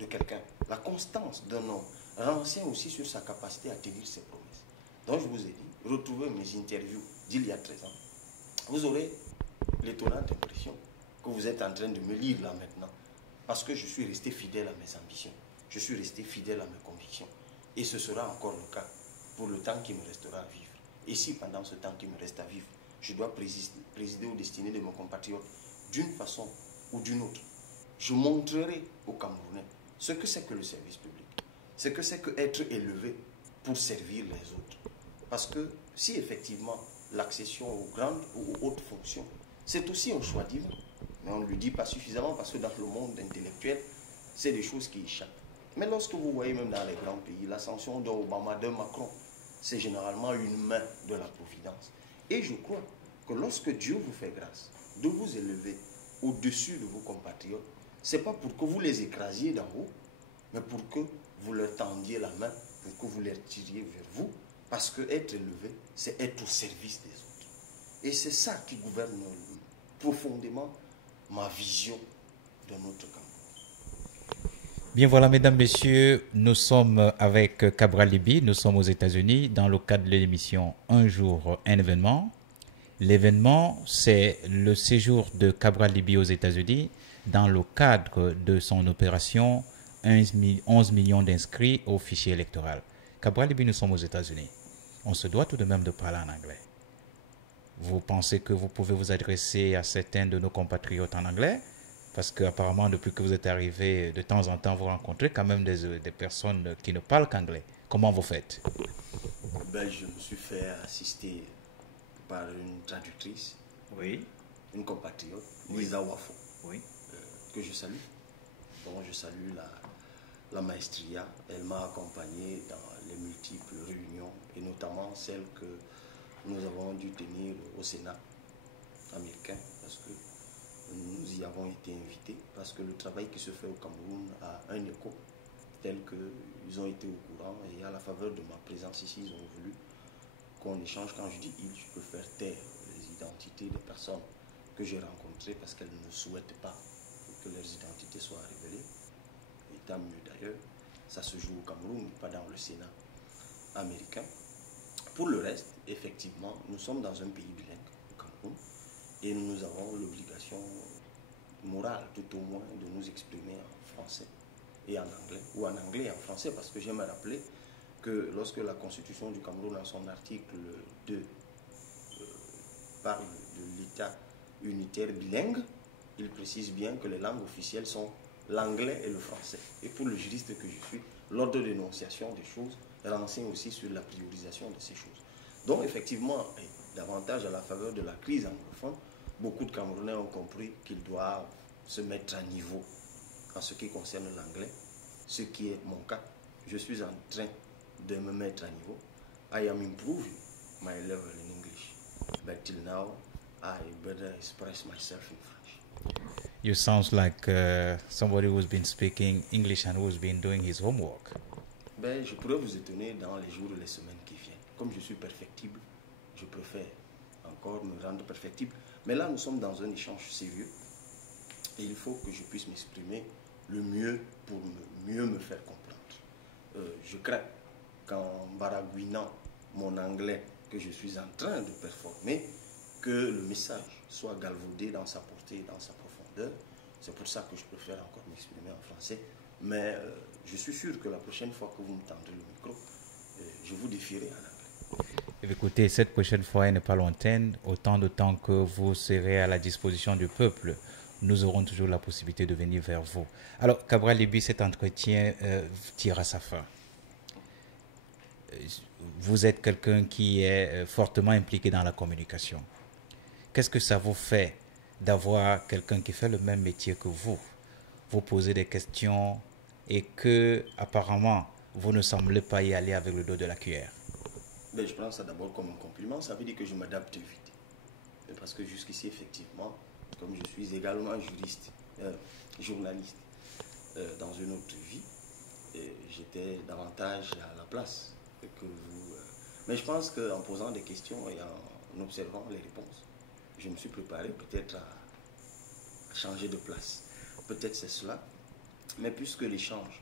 de quelqu'un, la constance d'un homme, renseigne aussi sur sa capacité à tenir ses promesses. Donc, je vous ai dit, retrouvez mes interviews d'il y a 13 ans. Vous aurez l'étonnante impression que vous êtes en train de me lire là maintenant, parce que je suis resté fidèle à mes ambitions, je suis resté fidèle à mes convictions, et ce sera encore le cas pour le temps qui me restera à vivre. Et si pendant ce temps qui me reste à vivre, je dois présider aux destinées de mes compatriotes d'une façon ou d'une autre, je montrerai aux Camerounais ce que c'est que le service public, ce que c'est que être élevé pour servir les autres. Parce que si effectivement l'accession aux grandes ou aux hautes fonctions, c'est aussi un choix divin, mais on ne le dit pas suffisamment parce que dans le monde intellectuel, c'est des choses qui échappent. Mais lorsque vous voyez même dans les grands pays, l'ascension d'Obama, de Macron, c'est généralement une main de la providence. Et je crois que lorsque Dieu vous fait grâce de vous élever au-dessus de vos compatriotes, ce n'est pas pour que vous les écrasiez d'en haut, mais pour que vous leur tendiez la main, pour que vous les tiriez vers vous, parce que être élevé, c'est être au service des autres. Et c'est ça qui gouverne profondément ma vision de notre Cameroun. Bien voilà, mesdames, messieurs, nous sommes avec Cabral Liby, nous sommes aux États-Unis dans le cadre de l'émission Un jour, un événement. L'événement, c'est le séjour de Cabral Liby aux États-Unis dans le cadre de son opération 11 millions d'inscrits au fichier électoral. Cabral Liby, nous sommes aux États-Unis. On se doit tout de même de parler en anglais. Vous pensez que vous pouvez vous adresser à certains de nos compatriotes en anglais? Parce qu'apparemment, depuis que vous êtes arrivé, de temps en temps, vous rencontrez quand même des personnes qui ne parlent qu'anglais. Comment vous faites? Je me suis fait assister par une traductrice, oui, une compatriote, oui. Lisa Wafo, oui. Que je salue. Donc je salue la maestria. Elle m'a accompagné dans les multiples réunions, et notamment celle que nous avons dû tenir au Sénat américain, parce que nous y avons été invités, parce que le travail qui se fait au Cameroun a un écho tel qu'ils ont été au courant, et à la faveur de ma présence ici, ils ont voulu qu'on échange. Quand je dis ils, je peux faire taire les identités des personnes que j'ai rencontrées parce qu'elles ne souhaitent pas que leurs identités soient révélées. Et tant mieux d'ailleurs, ça se joue au Cameroun, pas dans le Sénat américain. Pour le reste, effectivement, nous sommes dans un pays bilingue, au Cameroun, et nous avons l'obligation morale, tout au moins, de nous exprimer en français et en anglais, ou en anglais et en français, parce que j'aime rappeler que lorsque la Constitution du Cameroun, dans son article 2, parle de l'État unitaire bilingue, il précise bien que les langues officielles sont l'anglais et le français. Et pour le juriste que je suis, l'ordre d'énonciation des choses renseigne aussi sur la priorisation de ces choses. Donc effectivement, et davantage à la faveur de la crise anglophone, beaucoup de Camerounais ont compris qu'ils doivent se mettre à niveau en ce qui concerne l'anglais, ce qui est mon cas. Je suis en train de me mettre à niveau. I am improving my level in English, but till now I better express myself in French. You sounds like somebody who's been speaking English and who's been doing his homework. Ben, je pourrais vous étonner dans les jours et les semaines qui viennent. Comme je suis perfectible, je préfère encore me rendre perfectible. Mais là, nous sommes dans un échange sérieux et il faut que je puisse m'exprimer le mieux pour mieux me faire comprendre. Je crains qu'en baragouinant mon anglais que je suis en train de performer, que le message soit galvaudé dans sa portée et dans sa profondeur. C'est pour ça que je préfère encore m'exprimer en français. Mais je suis sûr que la prochaine fois que vous me tendrez le micro, je vous défierai en anglais. Écoutez, cette prochaine fois, elle n'est pas lointaine. Autant de temps que vous serez à la disposition du peuple, nous aurons toujours la possibilité de venir vers vous. Alors, Cabral Libby, cet entretien tire à sa fin. Vous êtes quelqu'un qui est fortement impliqué dans la communication. Qu'est-ce que ça vous fait d'avoir quelqu'un qui fait le même métier que vous posez des questions et que apparemment vous ne semblez pas y aller avec le dos de la cuillère? Ben, je prends ça d'abord comme un compliment. Ça veut dire que je m'adapte vite. Parce que jusqu'ici, effectivement, comme je suis également journaliste dans une autre vie, j'étais davantage à la place que vous. Mais je pense qu'en posant des questions et en observant les réponses, je me suis préparé peut-être à changer de place. Peut-être c'est cela. Mais puisque l'échange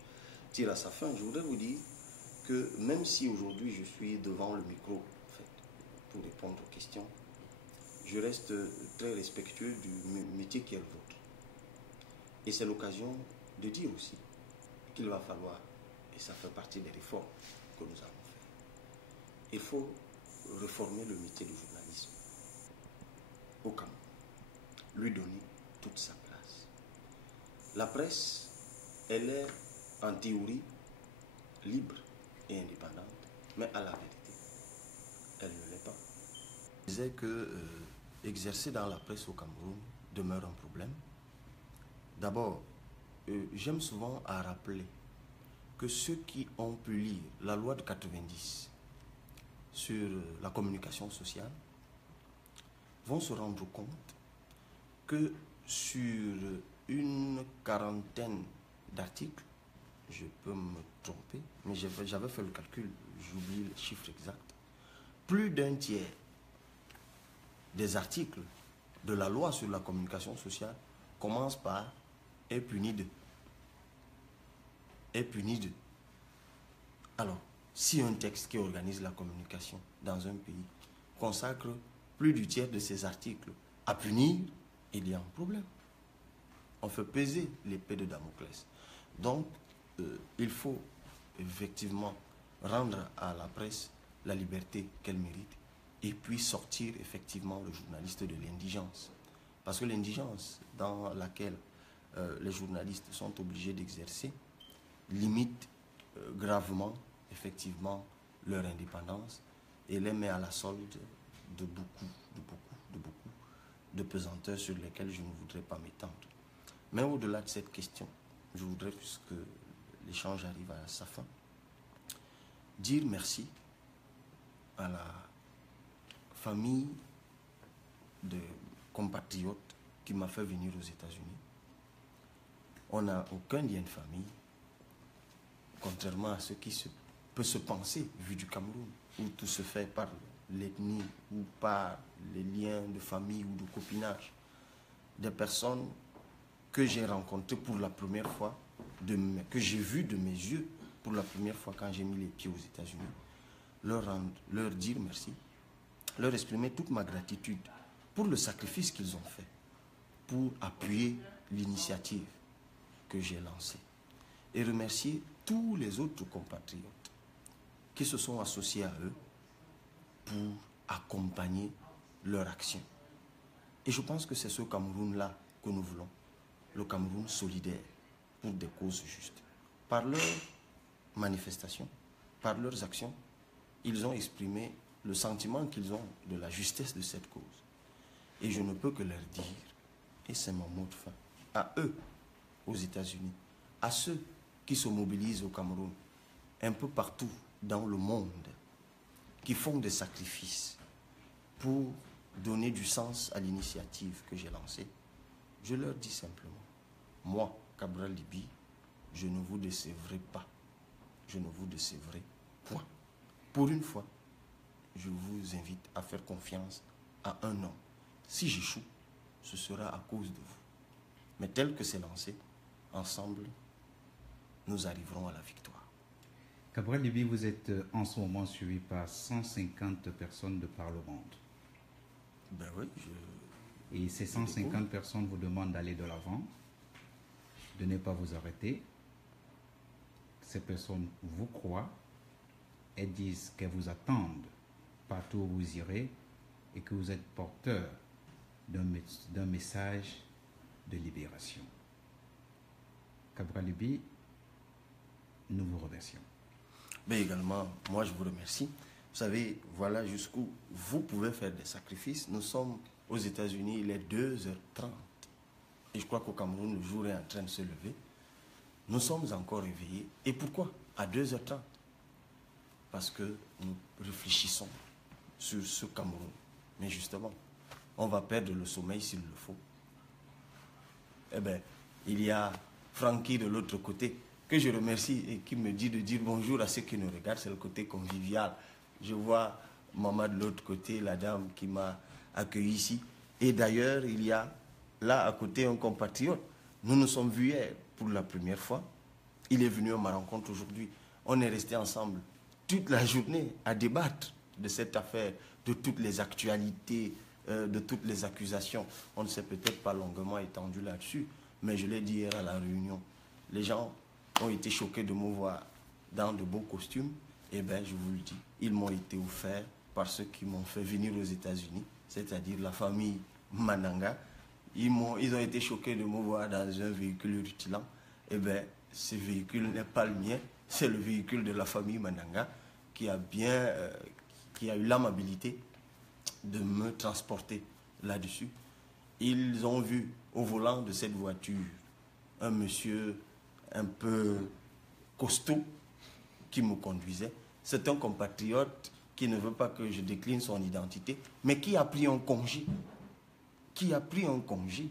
tire à sa fin, je voudrais vous dire que même si aujourd'hui je suis devant le micro en fait, pour répondre aux questions, je reste très respectueux du métier qui est le vôtre. Et c'est l'occasion de dire aussi qu'il va falloir, et ça fait partie des réformes que nous allons faire, il faut réformer le métier du journalisme au Cameroun, lui donner toute sa place. La presse, elle est en théorie libre et indépendante, mais à la vérité, elle ne l'est pas. Je disais que exercer dans la presse au Cameroun demeure un problème. D'abord, j'aime souvent à rappeler que ceux qui ont pu lire la loi de 90 sur la communication sociale vont se rendre compte que sur une quarantaine d'articles, je peux me tromper, mais j'avais fait le calcul, j'oublie le chiffre exact, plus d'un tiers des articles de la loi sur la communication sociale commencent par « est puni de ». Est puni de. Alors, si un texte qui organise la communication dans un pays consacre plus du tiers de ses articles à punir, il y a un problème. On fait peser l'épée de Damoclès. Donc, il faut effectivement rendre à la presse la liberté qu'elle mérite et puis sortir effectivement le journaliste de l'indigence. Parce que l'indigence dans laquelle les journalistes sont obligés d'exercer limite gravement effectivement leur indépendance et les met à la solde de beaucoup de pesanteurs sur lesquelles je ne voudrais pas m'étendre. Mais au-delà de cette question, je voudrais, puisque l'échange arrive à sa fin, dire merci à la famille de compatriotes qui m'a fait venir aux États-Unis. On n'a aucun lien de famille, contrairement à ce qui peut se penser vu du Cameroun, où tout se fait par l'ethnie ou par les liens de famille ou de copinage. Des personnes que j'ai rencontrées pour la première fois, que j'ai vues de mes yeux pour la première fois quand j'ai mis les pieds aux États-Unis, leur dire merci, leur exprimer toute ma gratitude pour le sacrifice qu'ils ont fait, pour appuyer l'initiative que j'ai lancée. Et remercier tous les autres compatriotes qui se sont associés à eux pour accompagner leur action. Et je pense que c'est ce Cameroun-là que nous voulons, le Cameroun solidaire pour des causes justes. Par leurs manifestations, par leurs actions, ils ont exprimé le sentiment qu'ils ont de la justesse de cette cause. Et je ne peux que leur dire, et c'est mon mot de fin, à eux, aux États-Unis, à ceux qui se mobilisent au Cameroun, un peu partout dans le monde, qui font des sacrifices pour donner du sens à l'initiative que j'ai lancée, je leur dis simplement, moi, Cabral Libby, je ne vous décevrai pas. Je ne vous décevrai point. Pour une fois, je vous invite à faire confiance à un homme. Si j'échoue, ce sera à cause de vous. Mais tel que c'est lancé, ensemble, nous arriverons à la victoire. Cabral Libby, vous êtes en ce moment suivi par 150 personnes de par le monde. Ben oui, Et ces 150 personnes vous demandent d'aller de l'avant, de ne pas vous arrêter. Ces personnes vous croient et disent qu'elles vous attendent partout où vous irez et que vous êtes porteur d'un message de libération. Cabral Libby, nous vous remercions. Mais également, moi je vous remercie. Vous savez, voilà jusqu'où vous pouvez faire des sacrifices. Nous sommes aux États-Unis, il est 2h30. Et je crois qu'au Cameroun, le jour est en train de se lever. Nous sommes encore éveillés. Et pourquoi à 2h30? Parce que nous réfléchissons sur ce Cameroun. Mais justement, on va perdre le sommeil s'il le faut. Eh bien, il y a Francky de l'autre côté, que je remercie et qui me dit de dire bonjour à ceux qui nous regardent. C'est le côté convivial. Je vois maman de l'autre côté, la dame qui m'a accueilli ici. Et d'ailleurs, il y a là à côté un compatriote. Nous nous sommes vus hier pour la première fois. Il est venu à ma rencontre aujourd'hui. On est restés ensemble toute la journée à débattre de cette affaire, de toutes les actualités, de toutes les accusations. On ne s'est peut-être pas longuement étendu là-dessus, mais je l'ai dit hier à la réunion. Les gens ont été choqués de me voir dans de beaux costumes. Eh bien, je vous le dis, ils m'ont été offerts par ceux qui m'ont fait venir aux États-Unis, c'est-à-dire la famille Mananga. Ils ont été choqués de me voir dans un véhicule rutilant. Eh bien, ce véhicule n'est pas le mien, c'est le véhicule de la famille Mananga qui a eu l'amabilité de me transporter là-dessus. Ils ont vu au volant de cette voiture un monsieur un peu costaud qui me conduisait. C'est un compatriote qui ne veut pas que je décline son identité, mais qui a pris un congé. Qui a pris un congé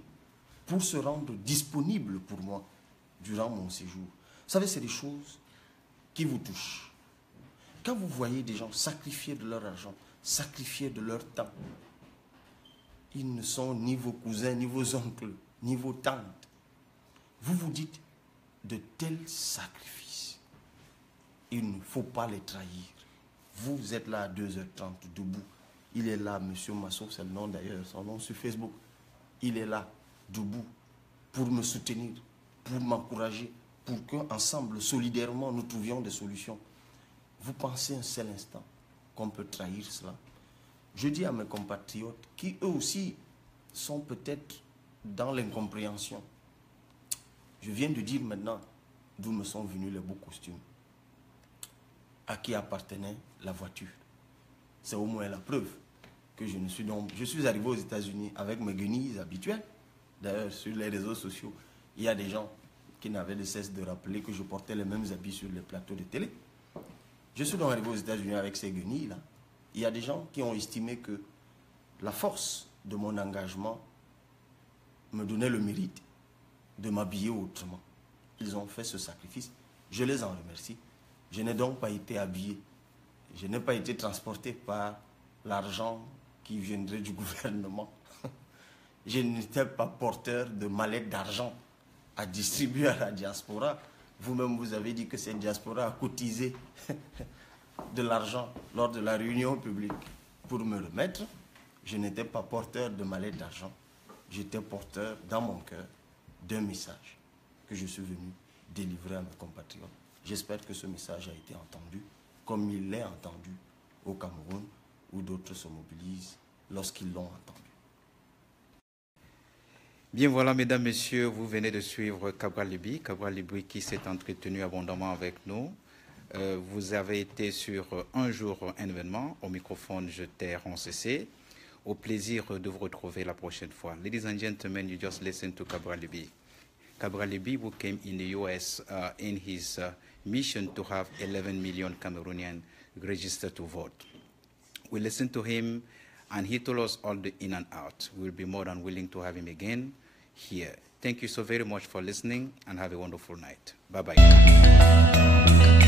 pour se rendre disponible pour moi durant mon séjour. Vous savez, c'est des choses qui vous touchent. Quand vous voyez des gens sacrifier de leur argent, sacrifier de leur temps, ils ne sont ni vos cousins, ni vos oncles, ni vos tantes. Vous vous dites, de tels sacrifices, il ne faut pas les trahir. Vous êtes là à 2h30 debout. Il est là, Monsieur Masson, c'est le nom d'ailleurs, son nom sur Facebook. Il est là, debout, pour me soutenir, pour m'encourager, pour qu'ensemble, solidairement, nous trouvions des solutions. Vous pensez un seul instant qu'on peut trahir cela? Je dis à mes compatriotes qui, eux aussi, sont peut-être dans l'incompréhension. Je viens de dire maintenant d'où me sont venus les beaux costumes. À qui appartenait la voiture. C'est au moins la preuve que je suis arrivé aux États-Unis avec mes guenilles habituelles. D'ailleurs, sur les réseaux sociaux, il y a des gens qui n'avaient de cesse de rappeler que je portais les mêmes habits sur les plateaux de télé. Je suis donc arrivé aux États-Unis avec ces guenilles-là. Il y a des gens qui ont estimé que la force de mon engagement me donnait le mérite de m'habiller autrement. Ils ont fait ce sacrifice. Je les en remercie. Je n'ai donc pas été habillé. Je n'ai pas été transporté par l'argent qui viendrait du gouvernement. Je n'étais pas porteur de mallettes d'argent à distribuer à la diaspora. Vous-même, vous avez dit que cette diaspora a cotisé de l'argent lors de la réunion publique pour me remettre, je n'étais pas porteur de ma lettre d'argent. J'étais porteur dans mon cœur d'un message que je suis venu délivrer à mes compatriotes. J'espère que ce message a été entendu comme il l'est entendu au Cameroun, où d'autres se mobilisent lorsqu'ils l'ont entendu. Bien voilà, mesdames, messieurs, vous venez de suivre Cabral Libby qui s'est entretenu abondamment avec nous. Vous avez été sur Un jour, un événement. Au microphone, je t'ai RCC. Au plaisir de vous retrouver la prochaine fois. Ladies and gentlemen, you just listened to Cabral Libby. Cabral Libby, who came in the US in his mission to have 11 million Cameroonians registered to vote. We listened to him, and he told us all the in and out. We'll be more than willing to have him again here. Thank you so very much for listening, and have a wonderful night. Bye-bye.